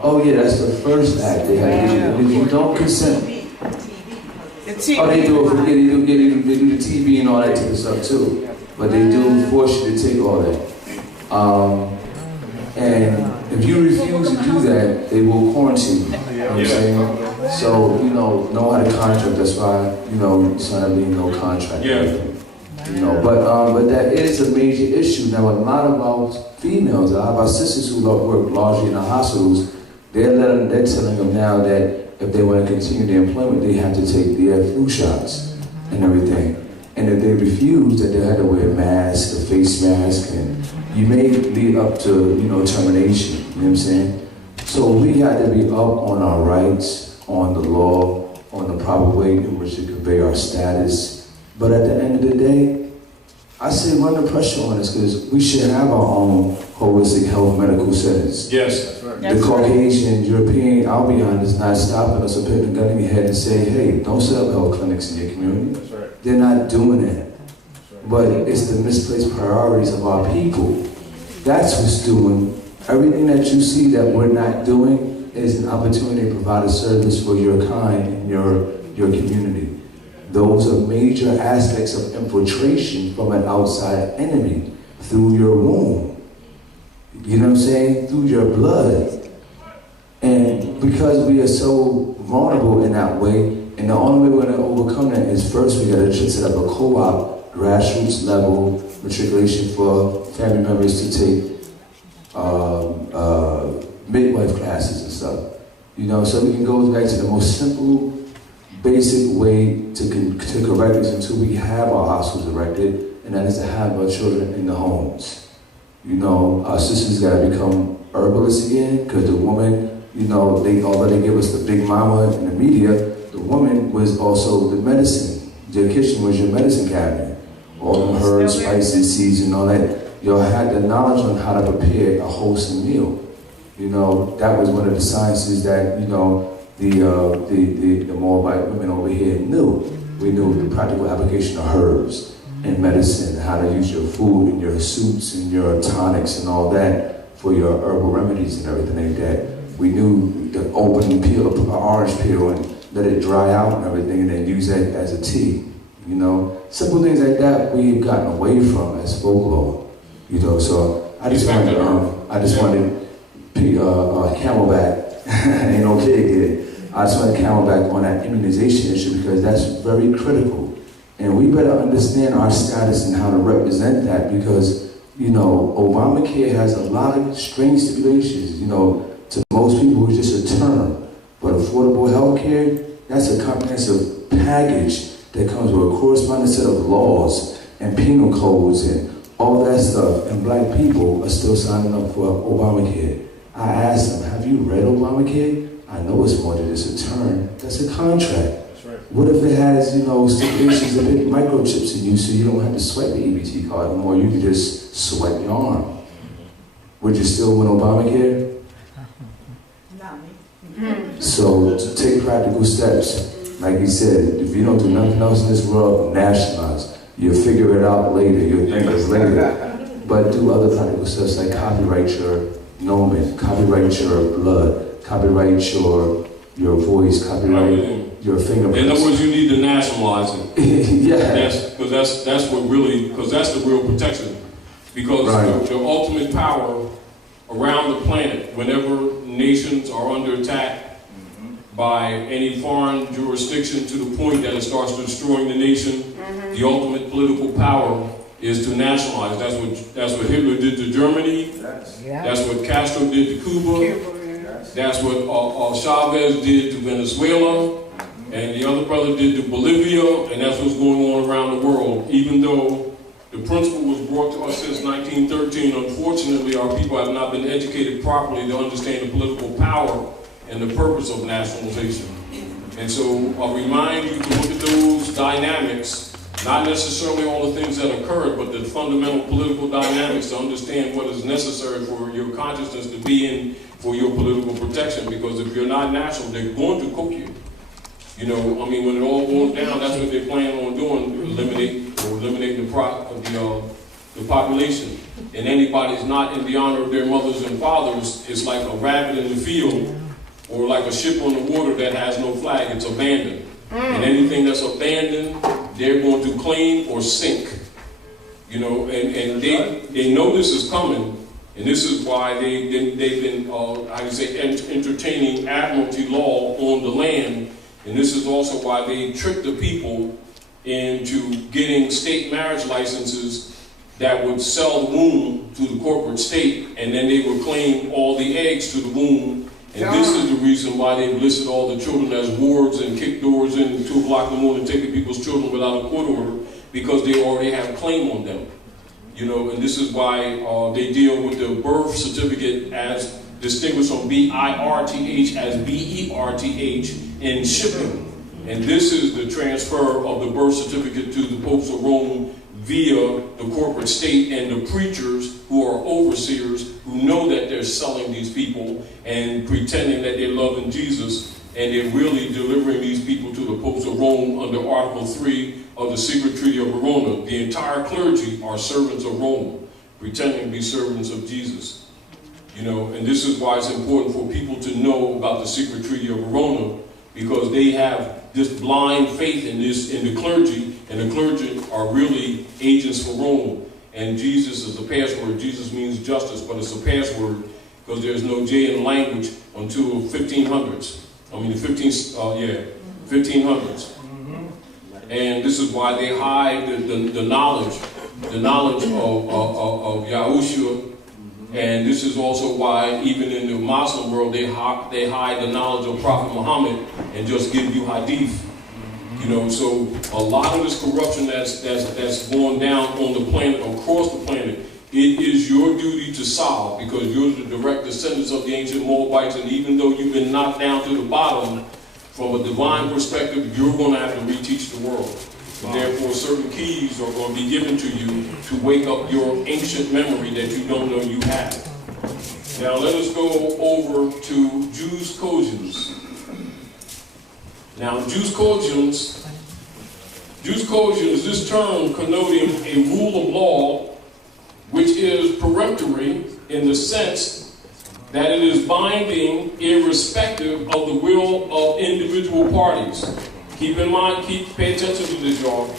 Oh yeah, that's the first act they have to do. And if you don't consent, It's TV. Oh, they do. Yeah, they do the TV and all that type of stuff too. But they do force you to take all that. And if you refuse to do that, they will quarantine you. You know what I'm saying? So, know how to contract. That's why, it's not being no contract. Yeah. But that is a major issue. Now, a lot of our females, a lot of our sisters who work largely in the hospitals, they're telling them now that if they want to continue their employment, they have to take their flu shots and everything. And if they refuse, that they have to wear a mask, a face mask, and you may lead up to, termination. You know what I'm saying? So we have to be up on our rights, on the law, on the proper way in which to convey our status. But at the end of the day, I say run the pressure on us because we should have our own holistic health medical centers. Yes. The Caucasian, European, I'll be honest, not stopping us or putting a gun in your head and say, hey, don't set up health clinics in your community. That's right. They're not doing that. Right. But it's the misplaced priorities of our people. That's what's doing. Everything that you see that we're not doing is an opportunity to provide a service for your kind and your community. Those are major aspects of infiltration from an outside enemy through your womb. You know what I'm saying? Through your blood. And because we are so vulnerable in that way, and the only way we're going to overcome that is first we got to set up a co-op, grassroots level matriculation for family members to take midwife classes and stuff. So we can go back to the most simple, basic way to correct this until we have our hospitals erected, and that is to have our children in the homes. Our sisters got to become herbalists again, because the woman, although they give us the big mama in the media, the woman was also the medicine. Your kitchen was your medicine cabinet. All the herbs, spices, seeds, and all that. Y'all had the knowledge on how to prepare a wholesome meal. That was one of the sciences that, the Moabite women over here knew. We knew the practical application of herbs and medicine, how to use your food and your soups and your tonics and all that for your herbal remedies and everything like that. We knew to open peel an orange peel and let it dry out and everything, and then use that as a tea. Simple things like that we've gotten away from as folklore. So I just wanted Camelback. Ain't no kid here. I just wanted Camelback on that immunization issue because that's very critical. And we better understand our status and how to represent that because, Obamacare has a lot of strange stipulations. To most people, it's just a term. But affordable health care, that's a comprehensive package that comes with a corresponding set of laws and penal codes and all that stuff. And black people are still signing up for Obamacare. I asked them, have you read Obamacare? I know it's more than just a term. That's a contract. What if it has, stipulations that hit microchips in you so you don't have to swipe the EBT card anymore, you can just swipe your arm? Would you still want Obamacare? Not me. So to take practical steps, like he said, if you don't do nothing else in this world, nationalize. You'll figure it out later, you'll think it's later. But do other practical steps like copyright your nomen, copyright your blood, copyright your voice, copyright your fingerprints. In other words, you need to nationalize it. Yeah. Because that's what really, because that's the real protection. Because the ultimate power around the planet, whenever nations are under attack by any foreign jurisdiction to the point that it starts destroying the nation, the ultimate political power is to nationalize. That's what Hitler did to Germany. Yes. That's what Castro did to Cuba. Yes. That's what Chavez did to Venezuela. And the other brother did to Bolivia, and that's what's going on around the world. Even though the principle was brought to us since 1913, unfortunately our people have not been educated properly to understand the political power and the purpose of nationalization. And so I'll remind you to look at those dynamics, not necessarily all the things that occurred, but the fundamental political dynamics to understand what is necessary for your consciousness to be in for your political protection. Because if you're not national, they're going to cook you. When it all goes down, that's what they plan on doing, eliminating the population. And anybody's not in the honor of their mothers and fathers is like a rabbit in the field or like a ship on the water that has no flag. It's abandoned. And anything that's abandoned, they're going to claim or sink. You know, and they know this is coming, and this is why they've been entertaining admiralty law on the land, and this is also why they trick the people into getting state marriage licenses that would sell the womb to the corporate state, and then they would claim all the eggs to the womb. And this is the reason why they've listed all the children as wards and kicked doors in 2 o'clock in the morning, taking people's children without a court order, because they already have a claim on them. You know, and this is why they deal with the birth certificate as distinguished from B-I-R-T-H as B-E-R-T-H in shipping. And this is the transfer of the birth certificate to the popes of Rome via the corporate state and the preachers who are overseers who know that they're selling these people and pretending that they're loving Jesus, and they're really delivering these people to the popes of Rome under Article 3 of the Secret Treaty of Verona. The entire clergy are servants of Rome, pretending to be servants of Jesus. You know, and this is why it's important for people to know about the Secret Treaty of Verona, because they have this blind faith in the clergy, and the clergy are really agents for Rome. And Jesus is the password. Jesus means justice, but it's a password because there's no J in language until 1500s. I mean, 1500s. And this is why they hide the knowledge of Yahushua. And this is also why, even in the Muslim world, they hide the knowledge of Prophet Muhammad and just give you hadith. You know, so a lot of this corruption that's going down on the planet, across the planet, it is your duty to solve, because you're the direct descendants of the ancient Moabites, and even though you've been knocked down to the bottom, from a divine perspective, you're going to have to reteach the world. And therefore, certain keys are going to be given to you to wake up your ancient memory that you don't know you have. Now let us go over to Jus Cogens. Now, Jus Cogens, this term connoting a rule of law which is peremptory in the sense that it is binding irrespective of the will of individual parties. Keep in mind, pay attention to this, y'all,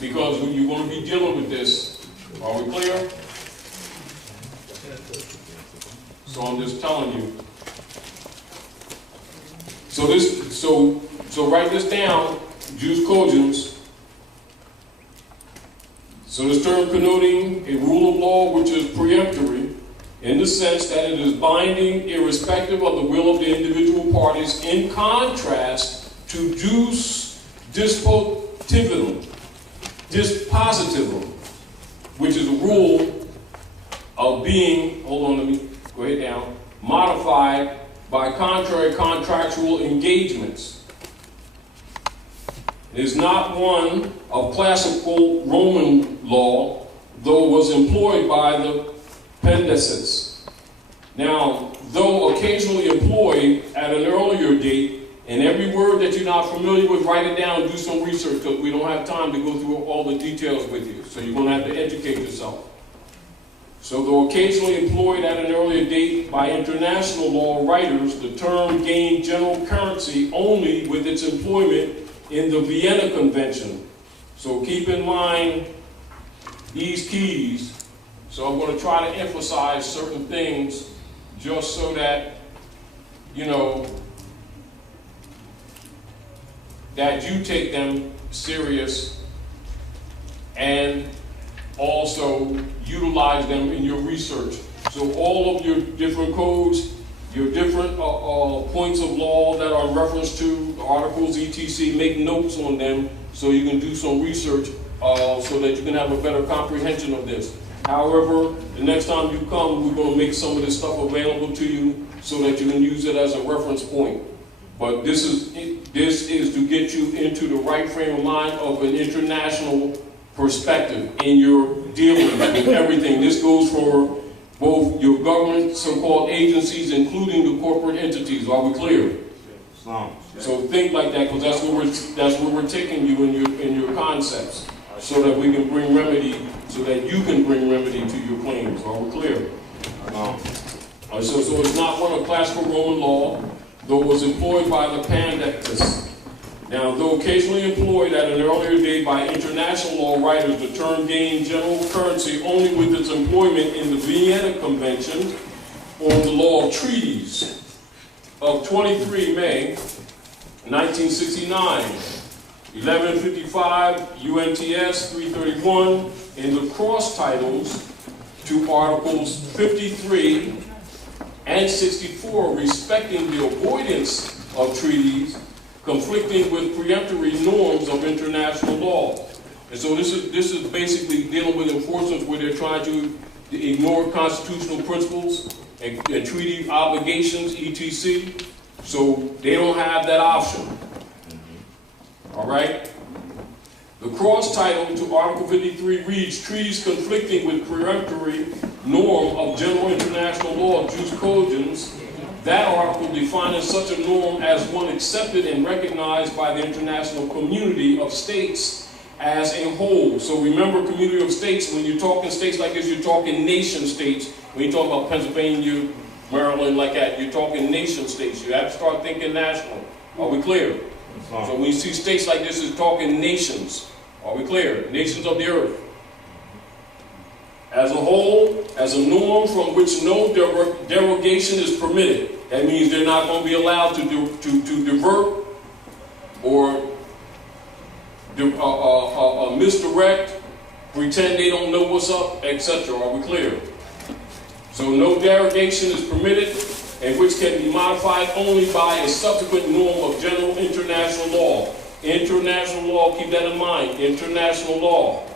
because you're going to be dealing with this. Are we clear? So I'm just telling you. So write this down, Jus Cogens. So this term connoting a rule of law which is peremptory in the sense that it is binding irrespective of the will of the individual parties, in contrast to jus dispositivum, which is a rule of being, hold on, let me go ahead down, modified by contrary contractual engagements. It is not one of classical Roman law, though it was employed by the Pendeces. Now, though occasionally employed at an earlier date, and every word that you're not familiar with, write it down, do some research, because we don't have time to go through all the details with you. So you're going to have to educate yourself. So though occasionally employed at an earlier date by international law writers, the term gained general currency only with its employment in the Vienna Convention. So keep in mind these keys. So I'm going to try to emphasize certain things just so that, you know, that you take them serious and also utilize them in your research. So all of your different codes, your different points of law that are referenced to, articles, etc., make notes on them so you can do some research so that you can have a better comprehension of this. However, the next time you come, we're going to make some of this stuff available to you so that you can use it as a reference point. But this is to get you into the right frame of mind of an international perspective in your dealing with everything. This goes for both your government, so-called agencies, including the corporate entities. Are we clear? So think like that, because that's where we're taking you in your concepts, so that we can bring remedy, so that you can bring remedy to your claims. Are we clear? So it's not one of classical Roman law, though it was employed by the Pandectus. Now, though occasionally employed at an earlier date by international law writers, the term gained general currency only with its employment in the Vienna Convention on the Law of Treaties of 23 May 1969, 1155 UNTS 331, in the cross titles to Articles 53 and 64 respecting the avoidance of treaties conflicting with peremptory norms of international law. And so this is basically dealing with enforcement where they're trying to ignore constitutional principles and treaty obligations, etc. So they don't have that option. All right? The cross title to Article 53 reads, treaties conflicting with peremptory norm of general international law, jus cogens. That article defines such a norm as one accepted and recognized by the international community of states as a whole. So remember, community of states, when you're talking states like this, you're talking nation states. When you talk about Pennsylvania, Maryland, like that, you're talking nation states. You have to start thinking national. Are we clear? So when you see states like this, it's talking nations. Are we clear? Nations of the earth. As a whole, as a norm from which no derogation is permitted. That means they're not going to be allowed to divert or misdirect, pretend they don't know what's up, etc. Are we clear? So no derogation is permitted, and which can be modified only by a subsequent norm of general international law. International law, keep that in mind, international law.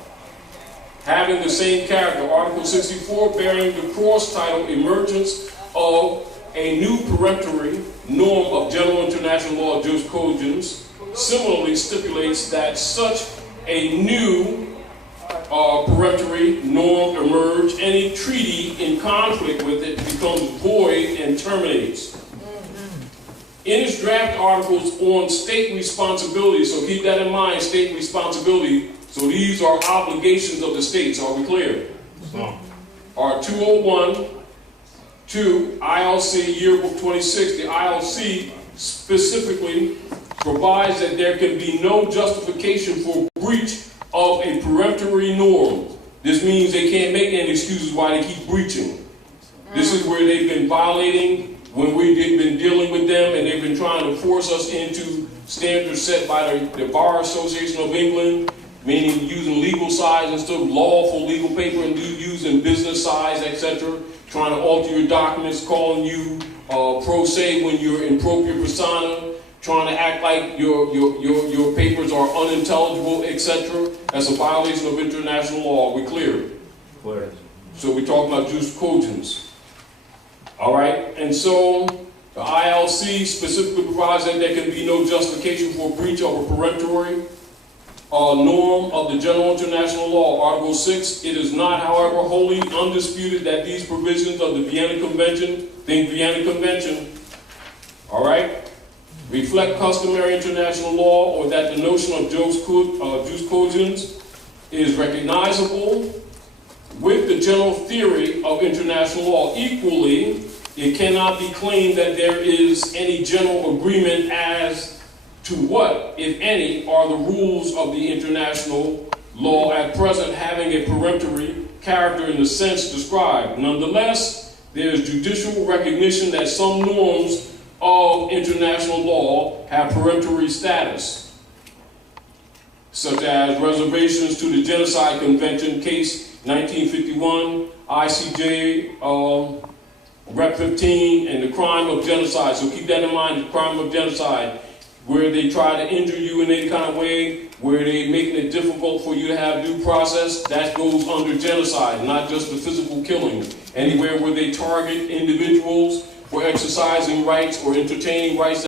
Having the same character, Article 64 bearing the cross title emergence of a new peremptory norm of general international law, jus cogens, similarly stipulates that such a new peremptory norm emerge, any treaty in conflict with it becomes void and terminates. In its draft articles on state responsibility, so keep that in mind, state responsibility. So these are obligations of the states, are we clear? Are 201, 2, ILC Yearbook 26. The ILC specifically provides that there can be no justification for breach of a peremptory norm. This means they can't make any excuses why they keep breaching. This is where they've been violating when we've been dealing with them, and they've been trying to force us into standards set by the Bar Association of England, meaning using legal size instead of lawful legal paper, and using business size, etc. Trying to alter your documents, calling you pro se when you're in propria persona, trying to act like your papers are unintelligible, etc. That's a violation of international law. Are we clear? Clear. So we talk about jus cogens. All right, and so the ILC specifically provides that there can be no justification for breach of a peremptory norm of the general international law. Article 6, it is not, however, wholly undisputed that these provisions of the Vienna Convention, think Vienna Convention, all right, reflect customary international law, or that the notion of jus cogens is recognizable with the general theory of international law. Equally, it cannot be claimed that there is any general agreement as to what, if any, are the rules of the international law at present having a peremptory character in the sense described. Nonetheless, there is judicial recognition that some norms of international law have peremptory status, such as reservations to the Genocide Convention, case 1951, ICJ, Rep 15, and the crime of genocide. So keep that in mind, the crime of genocide, where they try to injure you in any kind of way, where they're making it difficult for you to have due process, that goes under genocide, not just the physical killing. Anywhere where they target individuals for exercising rights or entertaining rights